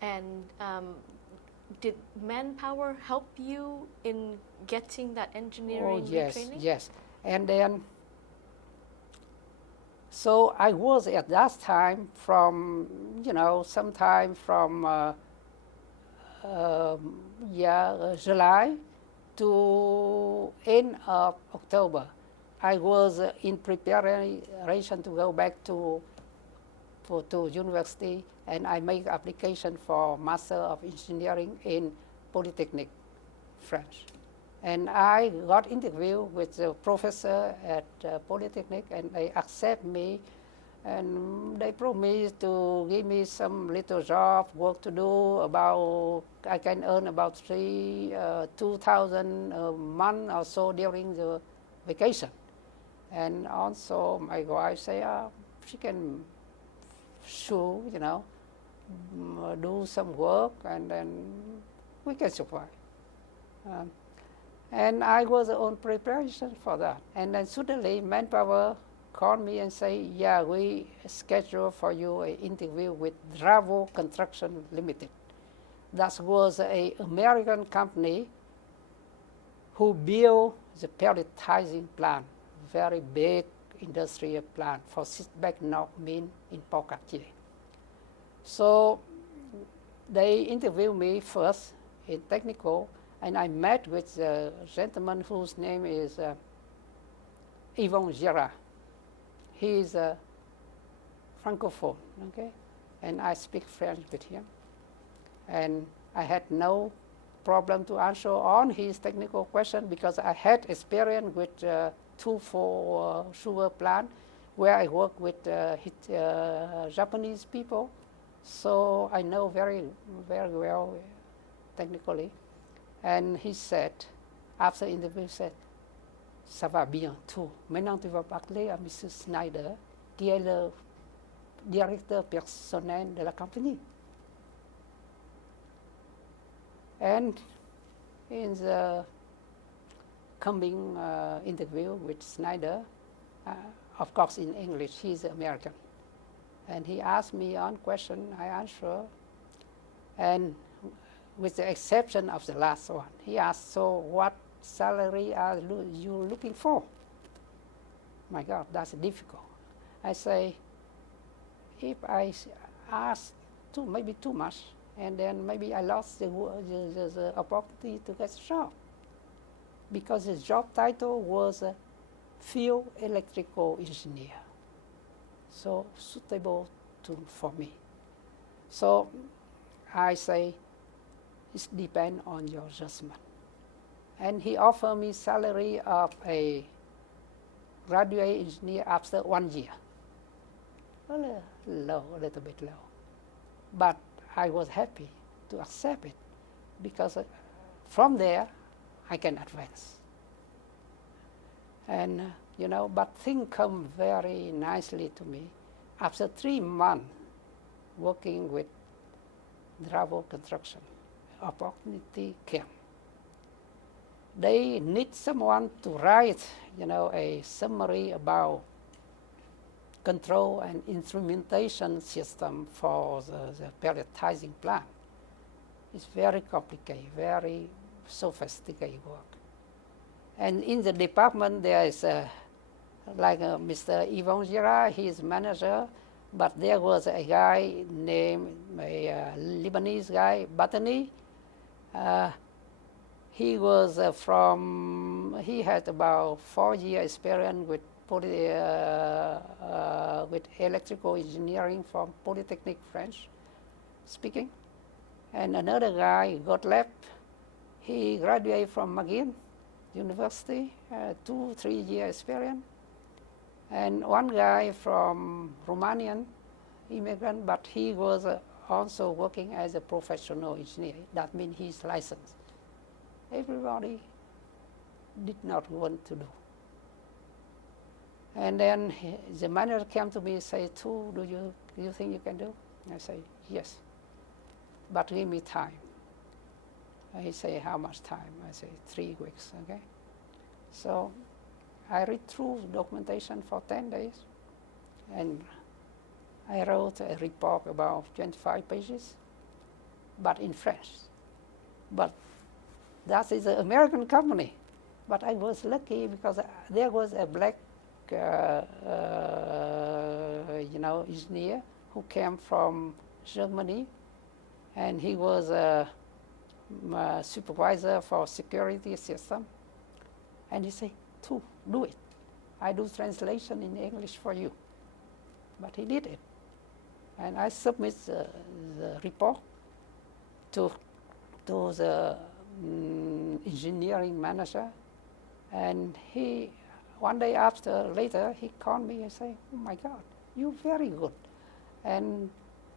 And did manpower help you in getting that engineering training? Yes. And then, so I was at that time from, sometime from July to end of October. I was in preparation to go back to university, and I make application for Master of Engineering in Polytechnic, France. And I got interview with the professor at Polytechnic, and they accept me, and they promised to give me some little job, work to do, I can earn about 2,000 a month or so during the vacation. And also my wife say, she can do some work, and then we can survive. And I was on preparation for that. And then suddenly Manpower called me and say, yeah, we schedule for you an interview with Bravo Construction Limited. That was an American company who built the pelletizing plant, very big industrial plant for Sitback North Mine in Port-Cartier. So they interviewed me first in technical, and I met with a gentleman whose name is Yvon Girard. He is a francophone, okay? And I speak French with him. And I had no problem to answer on his technical question because I had experience with 2-4 sugar plant where I work with Japanese people. So I know very, very well technically. And he said, after the interview, he said, ça va bien, tout. Maintenant, tu vas parler à M. Snyder, qui est le directeur personnel de la compagnie. And in the coming interview with Snyder, of course in English, he's American. And he asked me one question, I answer, and with the exception of the last one, he asked, so what salary are you looking for? My God, that's difficult. I say, if I ask maybe too much, and then maybe I lost the opportunity to get a job. Because his job title was a field electrical engineer. So suitable for me. So I say, it depends on your judgment. And he offered me salary of a graduate engineer after 1 year. A little bit low. But I was happy to accept it because from there I can advance. And but things come very nicely to me. After 3 months working with Bravo Construction, opportunity came. They need someone to write, a summary about control and instrumentation system for the pelletizing plant. It's very complicated, very sophisticated work. And in the department, there is Mr. Yvon Girard, he is manager, but there was a guy named a Lebanese guy, Batani. He was he had about 4 years experience with electrical engineering from Polytechnic French speaking. And another guy, Gottlieb, he graduated from McGill University, 2-3 years experience. And one guy from Romanian immigrant, but he was also working as a professional engineer. That means he's licensed. Everybody did not want to do. And then the manager came to me and said, "Thu, do you think you can do?" I say, "Yes, but give me time." He say, "How much time?" I say, 3 weeks, okay? So I read through documentation for 10 days, and I wrote a report about 25 pages, but in French. But that is an American company. But I was lucky because there was a black engineer who came from Germany, and he was a supervisor for security system. And he said, "Thu, do it. I do translation in English for you." But he did it. And I submit the report to the engineering manager. And one day later, he called me and said, "Oh my God, you're very good. And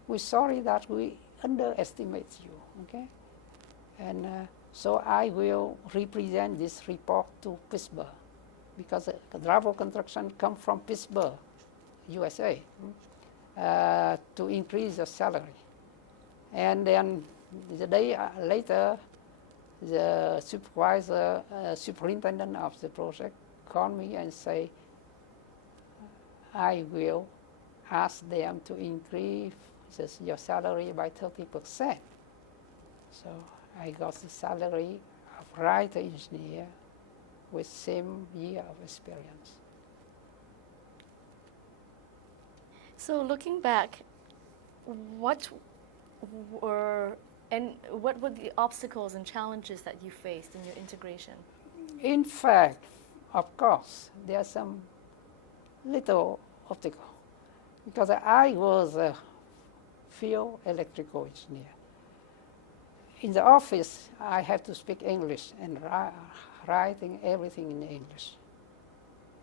we're sorry that we underestimate you, okay? And so I will represent this report to Pittsburgh, because Bravo Construction comes from Pittsburgh, USA, to increase the salary." And then the day later, the superintendent of the project called me and say, "I will ask them to increase your salary by 30%. So I got the salary of writer engineer with same year of experience. So looking back, what were the obstacles and challenges that you faced in your integration? In fact, of course, there are some little obstacle, because I was a field electrical engineer. In the office, I had to speak English and writing everything in English.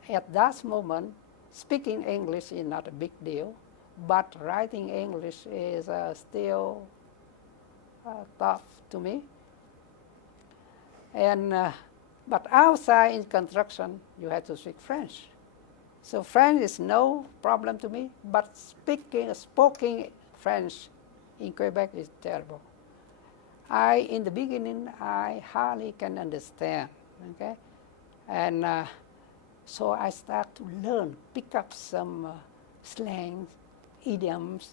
At that moment, speaking English is not a big deal, but writing English is still tough to me. And but outside in construction, you have to speak French. So French is no problem to me, but speaking French in Quebec is terrible. In the beginning, I hardly can understand, okay? And So I start to learn, pick up some slangs, idioms.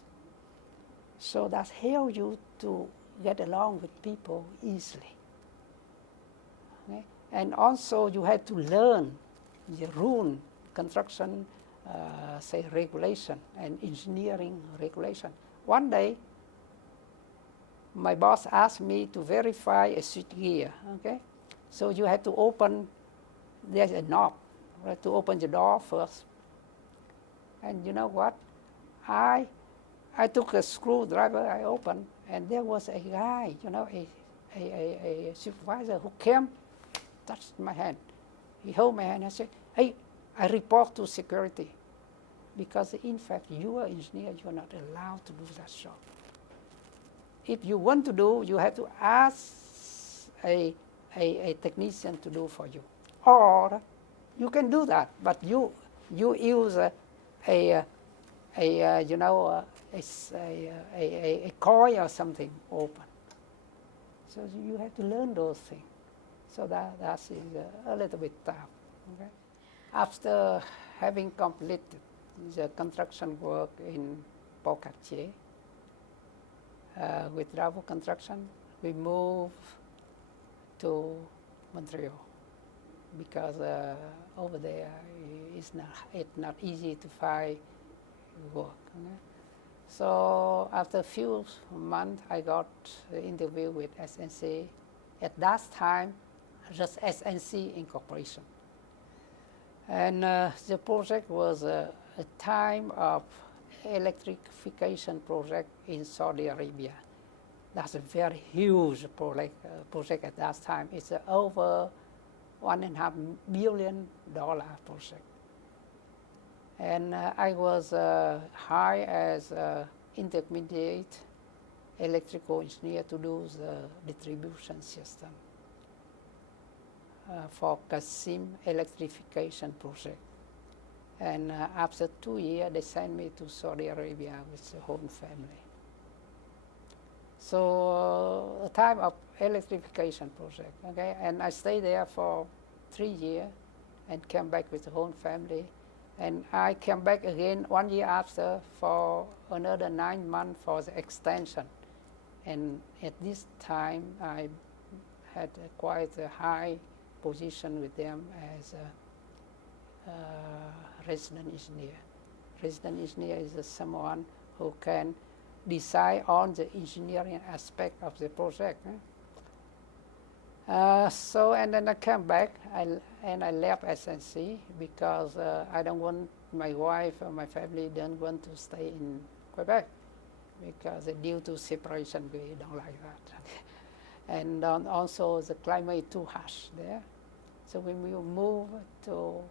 So that helps you to get along with people easily. Okay? And also you have to learn the rule, construction, say regulation and engineering regulation. One day, my boss asked me to verify a switchgear. Okay, so you have to open. There's a knob. You have to open the door first. And you know what? I took a screwdriver. I opened, and there was a guy, you know, a supervisor who came, touched my hand. He held my hand and said, "Hey, I report to security, because in fact you are engineer. You are not allowed to do that job. If you want to do, you have to ask a technician to do for you, or you can do that, but you use a coil or something open. So you have to learn those things. So that is a little bit tough. Okay? After having completed the construction work in Pocatier, with Bravo Construction, we moved to Montreal, because over there it's not easy to find work. Okay? So after a few months, I got the interview with SNC. At that time, just SNC Incorporation. And the project was a time of electrification project in Saudi Arabia. That's a very huge project at that time. It's over $1.5 billion project. And I was hired as intermediate electrical engineer to do the distribution system for Qasim electrification project. And after 2 years, they sent me to Saudi Arabia with the whole family. So a time of electrification project, okay? And I stayed there for 3 years and came back with the whole family. And I came back again 1 year after for another 9 months for the extension. And at this time, I had quite a high position with them as a resident engineer. Resident engineer is someone who can decide on the engineering aspect of the project. So, and then I came back and I left SNC because I don't want, my wife or my family don't want to stay in Quebec, because due to separation, we don't like that. And also the climate is too harsh there. So we moved to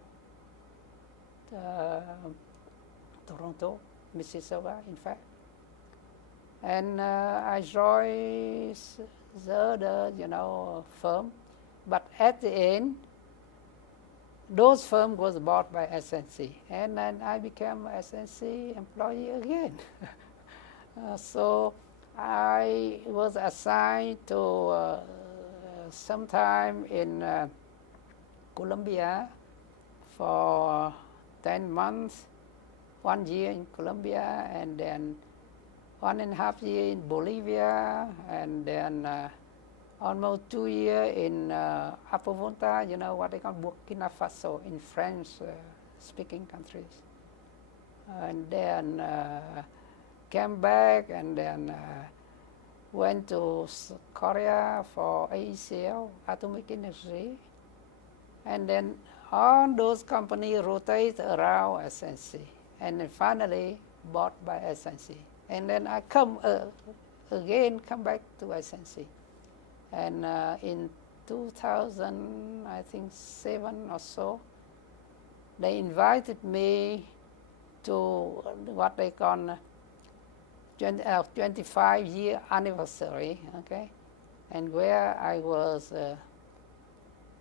Toronto, Mississauga, in fact. And I joined the other, firm. But at the end, those firms was bought by SNC. And then I became an SNC employee again. So I was assigned to sometime in Colombia for 10 months, 1 year in Colombia, and then 1.5 years in Bolivia, and then almost 2 years in Upper Volta, what they call Burkina Faso, in French-speaking countries. And then came back, and then went to Korea for AECL, Atomic Energy. And then all those companies rotate around SNC, and then finally bought by SNC. And then I come back to SNC. And in 2007 or so, they invited me to what they call 25-year anniversary, okay? And where I was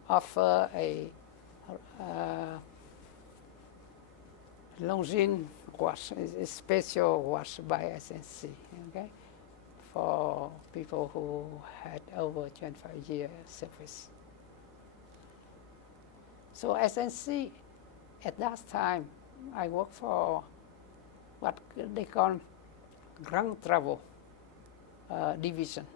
offered a Longines wash, a special wash by SNC, okay, for people who had over 25 years service. So SNC at that time, I worked for what they call ground travel division.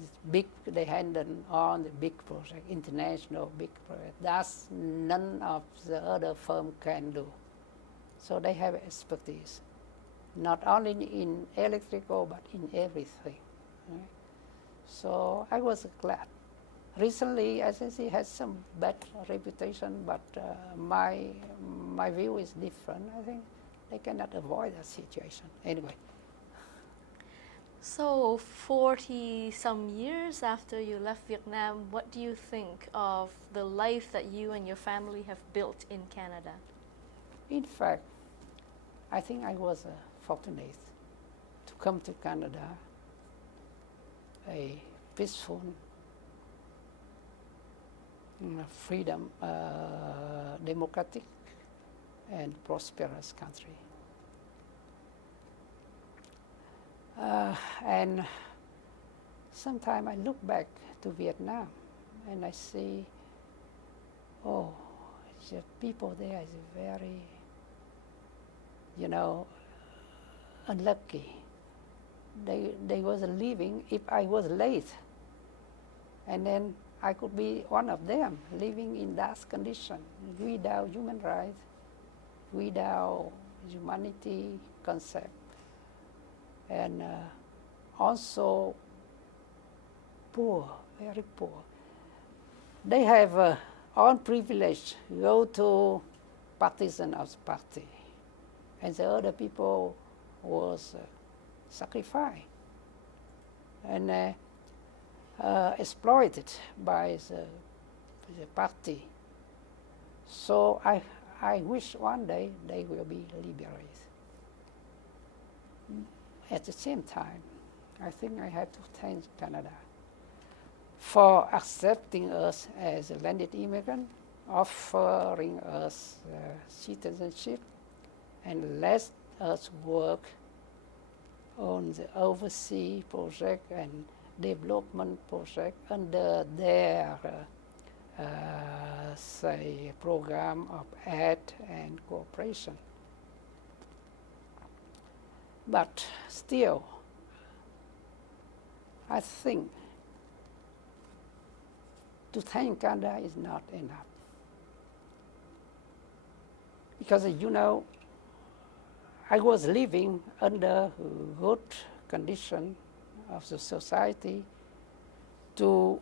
It's big, they handle all the big project, international big project. That's none of the other firm can do. So they have expertise, not only in electrical, but in everything. Right? So I was glad. Recently, SNC has some bad reputation, but my view is different. I think they cannot avoid that situation. Anyway. So 40-some years after you left Vietnam, what do you think of the life that you and your family have built in Canada? In fact, I think I was fortunate to come to Canada, a peaceful, freedom, democratic, and prosperous country. And sometimes I look back to Vietnam and I see, oh, the people there is very, unlucky. They was living, if I was late, and then I could be one of them living in that condition, without human rights, without humanity concept. And also poor, very poor. They have all privilege, go to partisan of party, and the other people was sacrificed and exploited by the party. So I wish one day they will be liberated. At the same time, I think I have to thank Canada for accepting us as a landed immigrant, offering us citizenship, and let us work on the overseas project and development project under their, say, program of aid and cooperation. But still, I think to thank Canada is not enough. Because, I was living under good condition of the society to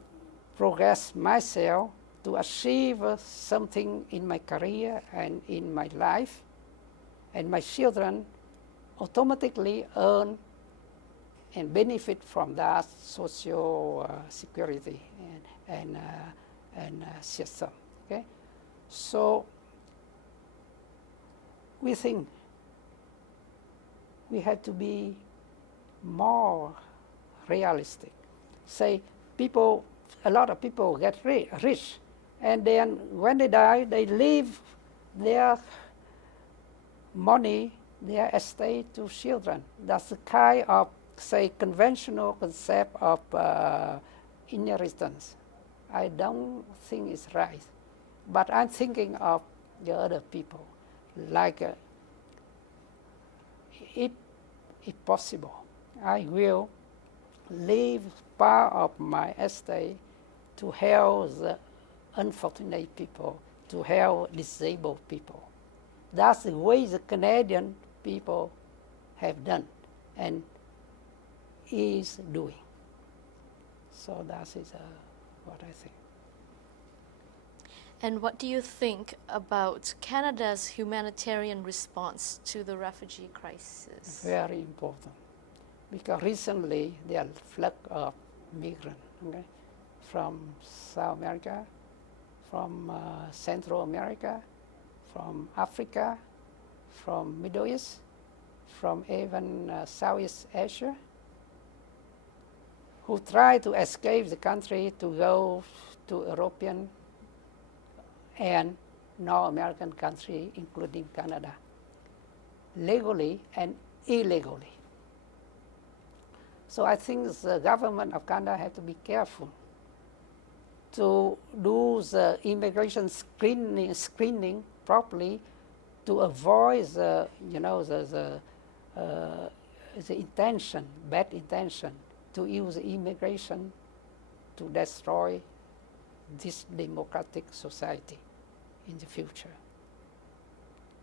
progress myself, to achieve something in my career and in my life, and my children automatically earn and benefit from that social security and system. Okay, so we think we have to be more realistic. Say, a lot of people get rich, and then when they die, they leave their money, their estate to children. That's the kind of, say, conventional concept of inheritance. I don't think it's right. But I'm thinking of the other people, like if possible, I will leave part of my estate to help the unfortunate people, to help disabled people. That's the way the Canadian people have done and is doing. So that is what I think. And what do you think about Canada's humanitarian response to the refugee crisis? Very important, because recently there are flood of migrants, okay, from South America, from Central America, from Africa, from Middle East, from even Southeast Asia, who try to escape the country to go to European and North American country, including Canada, legally and illegally. So I think the government of Canada has to be careful to do the immigration screening properly to avoid the, the intention, bad intention, to use immigration to destroy this democratic society in the future.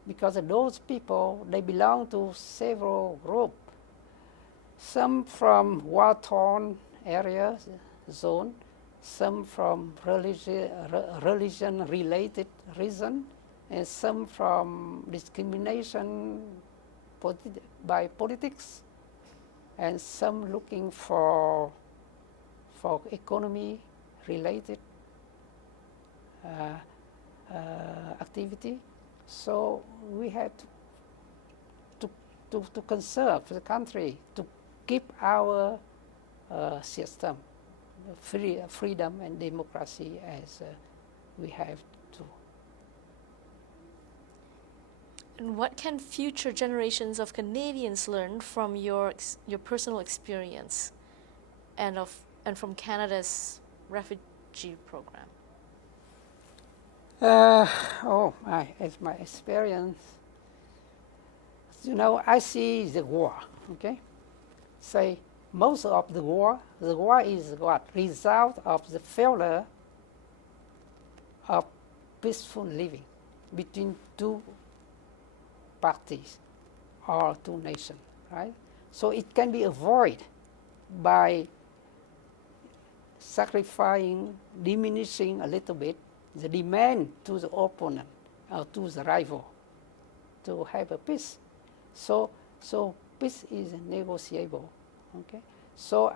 Because those people, they belong to several groups. Some from war-torn areas, zone, some from religion-related reason, and some from discrimination by politics, and some looking for economy-related activity. So we have to conserve the country, to keep our system, freedom and democracy as we have to. And what can future generations of Canadians learn from your personal experience and from Canada's refugee program? As my experience, I see the war, okay? Say, most of the war is what? Result of the failure of peaceful living between two parties or two nations, right? So it can be avoided by sacrificing, diminishing a little bit the demand to the opponent or to the rival to have a peace. So peace is negotiable, okay? So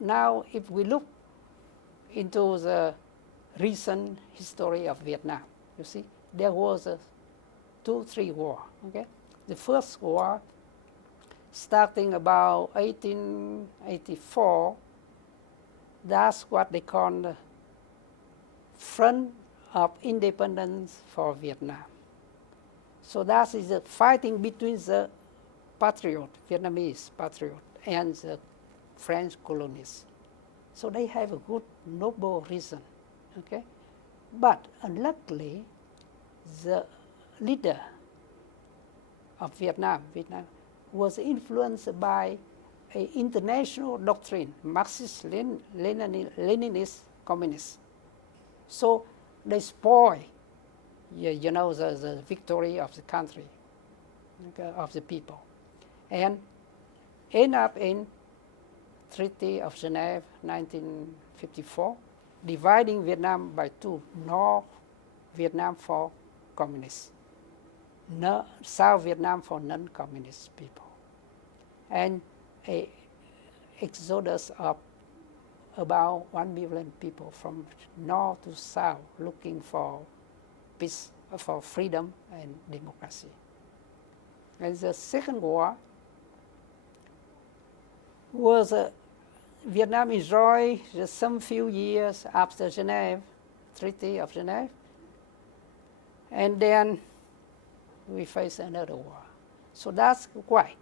now if we look into the recent history of Vietnam, you see, there was 2-3 wars, okay? The first war, starting about 1884, that's what they call the Front of Independence for Vietnam. So that is a fighting between the Vietnamese patriot, and the French colonists. So they have a good, noble reason, okay? But unluckily, the leader of Vietnam was influenced by an international doctrine, Marxist-Leninist communist. So they spoil, the victory of the country, okay, of the people, and end up in Treaty of Geneva, 1954, dividing Vietnam by two: North Vietnam for communists, South Vietnam for non-communist people, and an exodus of about 1 million people from north to south looking for peace, for freedom and democracy. And the second war was Vietnam enjoyed some few years after Geneva, Treaty of Geneva, and then we face another war. So that's why,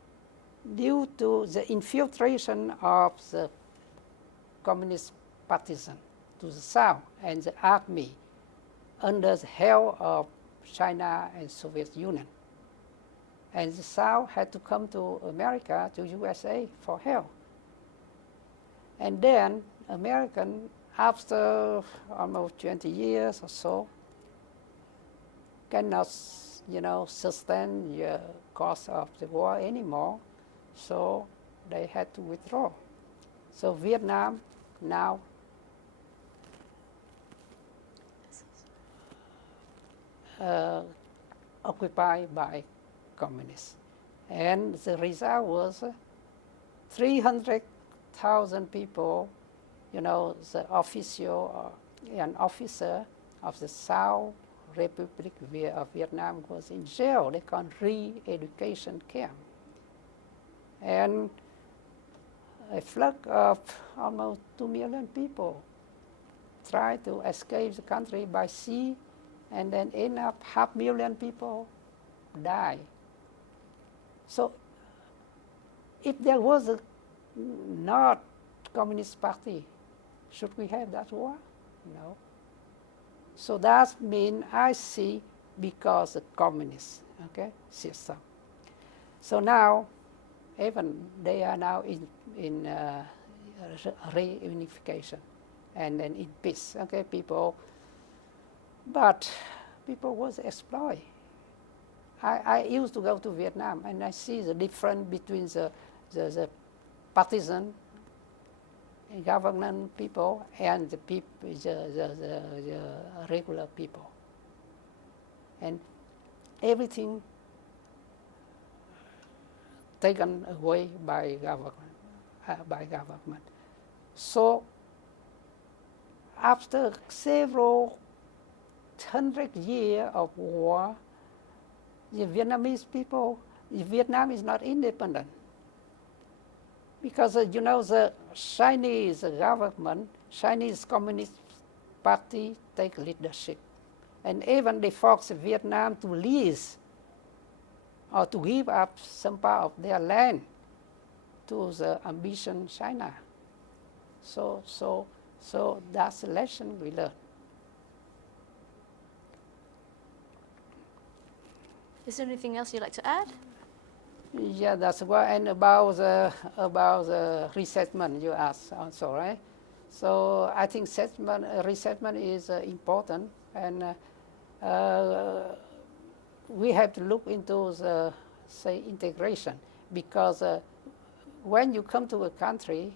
due to the infiltration of the communist partisan to the south and the army under the help of China and Soviet Union. And the South had to come to America, to USA, for help. And then American, after almost 20 years or so, cannot, sustain the cost of the war anymore, so they had to withdraw. So Vietnam now occupied by communists. And the result was 300,000 people, the an officer of the South Republic of Vietnam was in jail. They called re-education camp. And a flock of almost 2 million people tried to escape the country by sea, and then end up 500,000 people die. So if there was a not Communist Party, should we have that war? No. So that means I see because of communist, okay, system. So now, even they are now in reunification and then in peace, okay, people. But people was exploited. I used to go to Vietnam and I see the difference between the partisan government people and the regular people. And everything taken away by government. So after several 100 years of war, the Vietnamese people, Vietnam is not independent. Because, you know, the Chinese government, Chinese Communist Party take leadership. And even they force Vietnam to lease or to give up some part of their land to the ambition China. So that's the lesson we learned. Is there anything else you'd like to add? Yeah, that's why. And about the resettlement you asked also, right? So I think resettlement is important, and we have to look into the, say, integration, because when you come to a country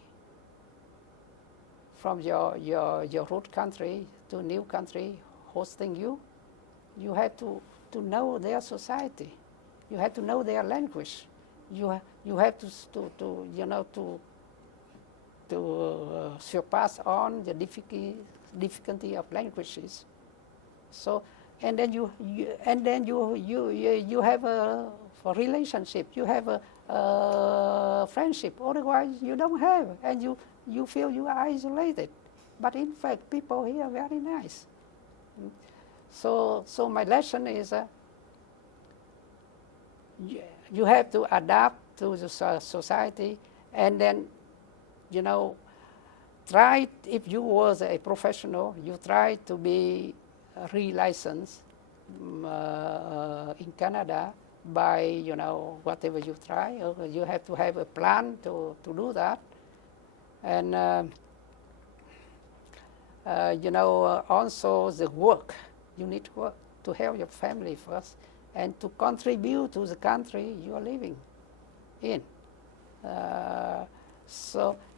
from your root country to a new country hosting you, you have to know their society. You have to know their language. You have to surpass on the difficulty of languages. So and then you have a relationship. You have a friendship. Otherwise, you don't have, and you feel you are isolated. But in fact, people here are very nice. So my lesson is you have to adapt to the society, and then, you know, try, if you was a professional, you try to be re-licensed in Canada by, you know, whatever you try. You have to have a plan to do that. And, you know, also the work. You need to work to help your family first and to contribute to the country you are living in.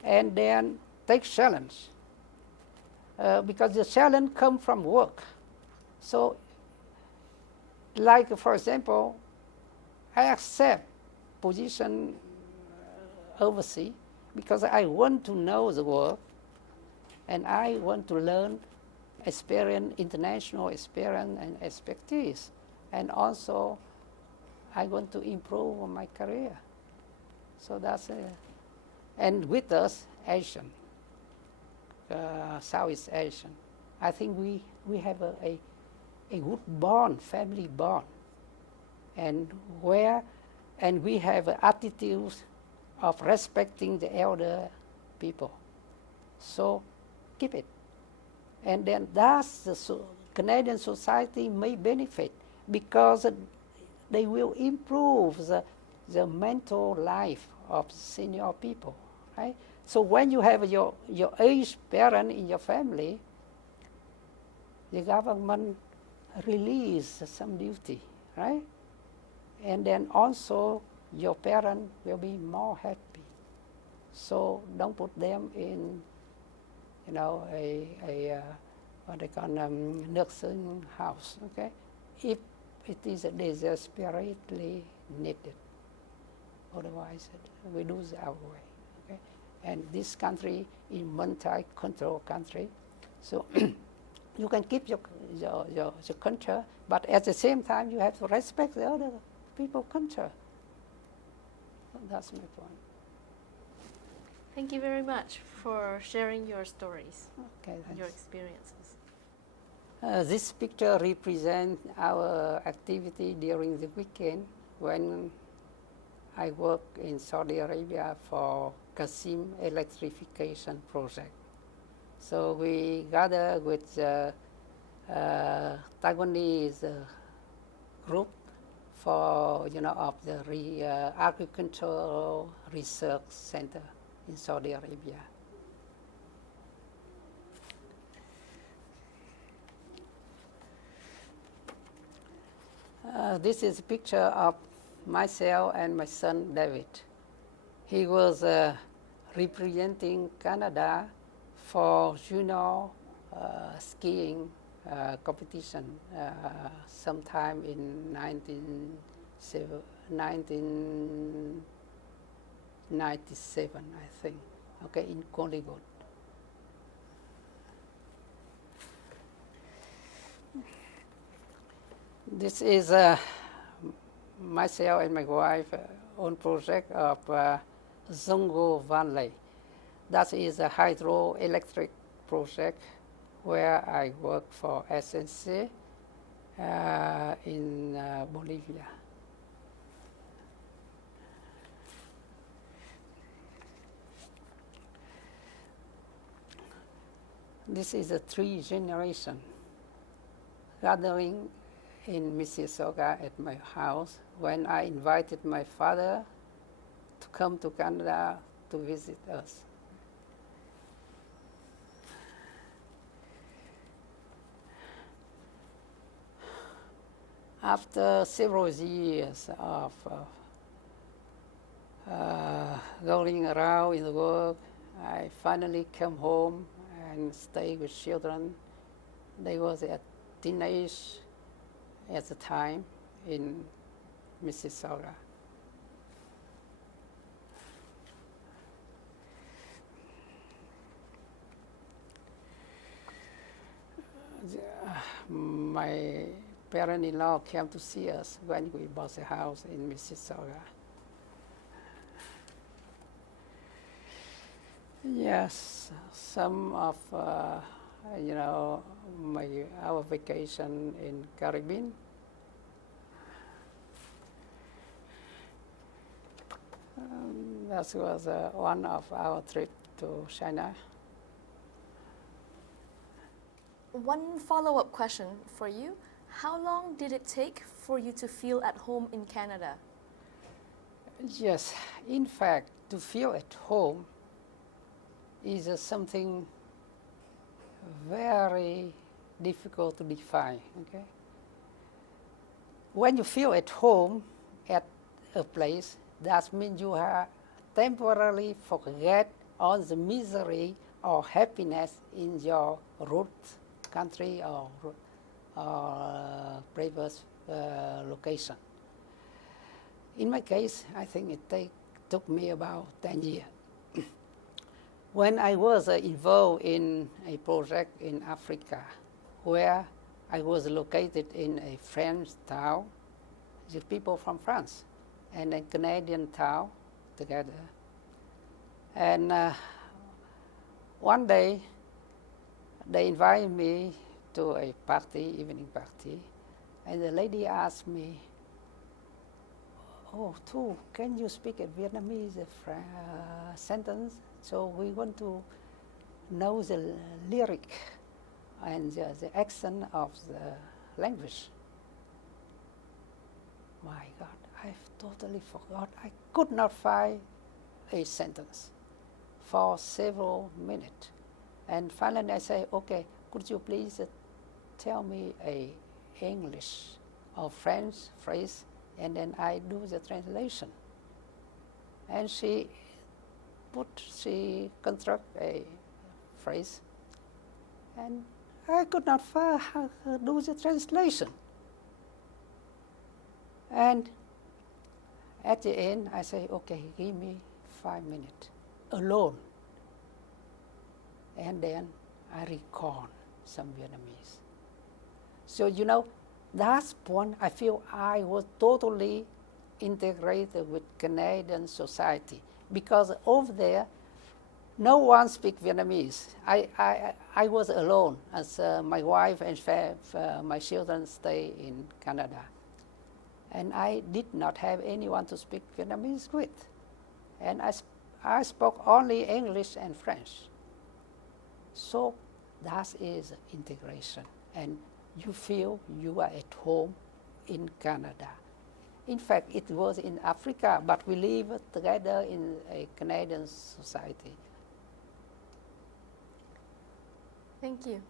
And then take challenge, because the challenge comes from work. So, like, for example, I accept position overseas because I want to know the world, and I want to learn, experience, international experience and expertise. And also, I want to improve on my career. So that's and with us, Asian, Southeast Asian, I think we have a good bond, family bond, and we have attitudes of respecting the elder people. So keep it, and then that's the Canadian society may benefit, because they will improve the mental life of senior people, right? So when you have your aged parent in your family, the government release some duty, right? And then also your parent will be more happy. So don't put them in, you know, a what they call nursing house, okay? If it is desperately needed. Otherwise, we lose our way, okay? And this country is multi-cultural country, so you can keep your culture, but at the same time, you have to respect the other people's culture. That's my point. Thank you very much for sharing your stories, Okay, and your experiences. This picture represents our activity during the weekend when I work in Saudi Arabia for Qasim electrification project. So we gather with Taiwanese group for, of the agricultural research center in Saudi Arabia. This is a picture of myself and my son David. He was representing Canada for junior skiing competition sometime in 1997, I think, okay, in Kollywood. This is myself and my wife own project of Zongo Valley. That is a hydroelectric project where I work for SNC in Bolivia. This is a 3 generation gathering in Mississauga at my house when I invited my father to come to Canada to visit us. After several years of going around in the world, I finally came home and stayed with children. They was a teenage at the time in Mississauga. My parent-in-law came to see us when we bought a house in Mississauga. Yes, some of our vacation in Caribbean. That was one of our trip to China. One follow-up question for you. How long did it take for you to feel at home in Canada? Yes, in fact, to feel at home is something very difficult to define, okay? When you feel at home at a place, that means you have temporarily forget all the misery or happiness in your root country or previous location. In my case, I think it took me about 10 years. When I was involved in a project in Africa, where I was located in a French town, with people from France, and a Canadian town together. And one day, they invited me to a party, evening party, and the lady asked me, "Oh, Thu, can you speak a Vietnamese sentence? So we want to know the lyric and the accent of the language." My God, I've totally forgot. I could not find a sentence for several minutes. And finally I say, "Okay, could you please tell me a English or French phrase, and then I do the translation." And she construct a phrase, and I could not do the translation. And at the end, I say, "Okay, give me 5 minutes alone." And then I recall some Vietnamese. So, that point, I feel I was totally integrated with Canadian society, because over there, no one speaks Vietnamese. I was alone, as my wife and my children stay in Canada. And I did not have anyone to speak Vietnamese with. And I spoke only English and French. So that is integration. And you feel you are at home in Canada. In fact, it was in Africa, but we live together in a Canadian society. Thank you.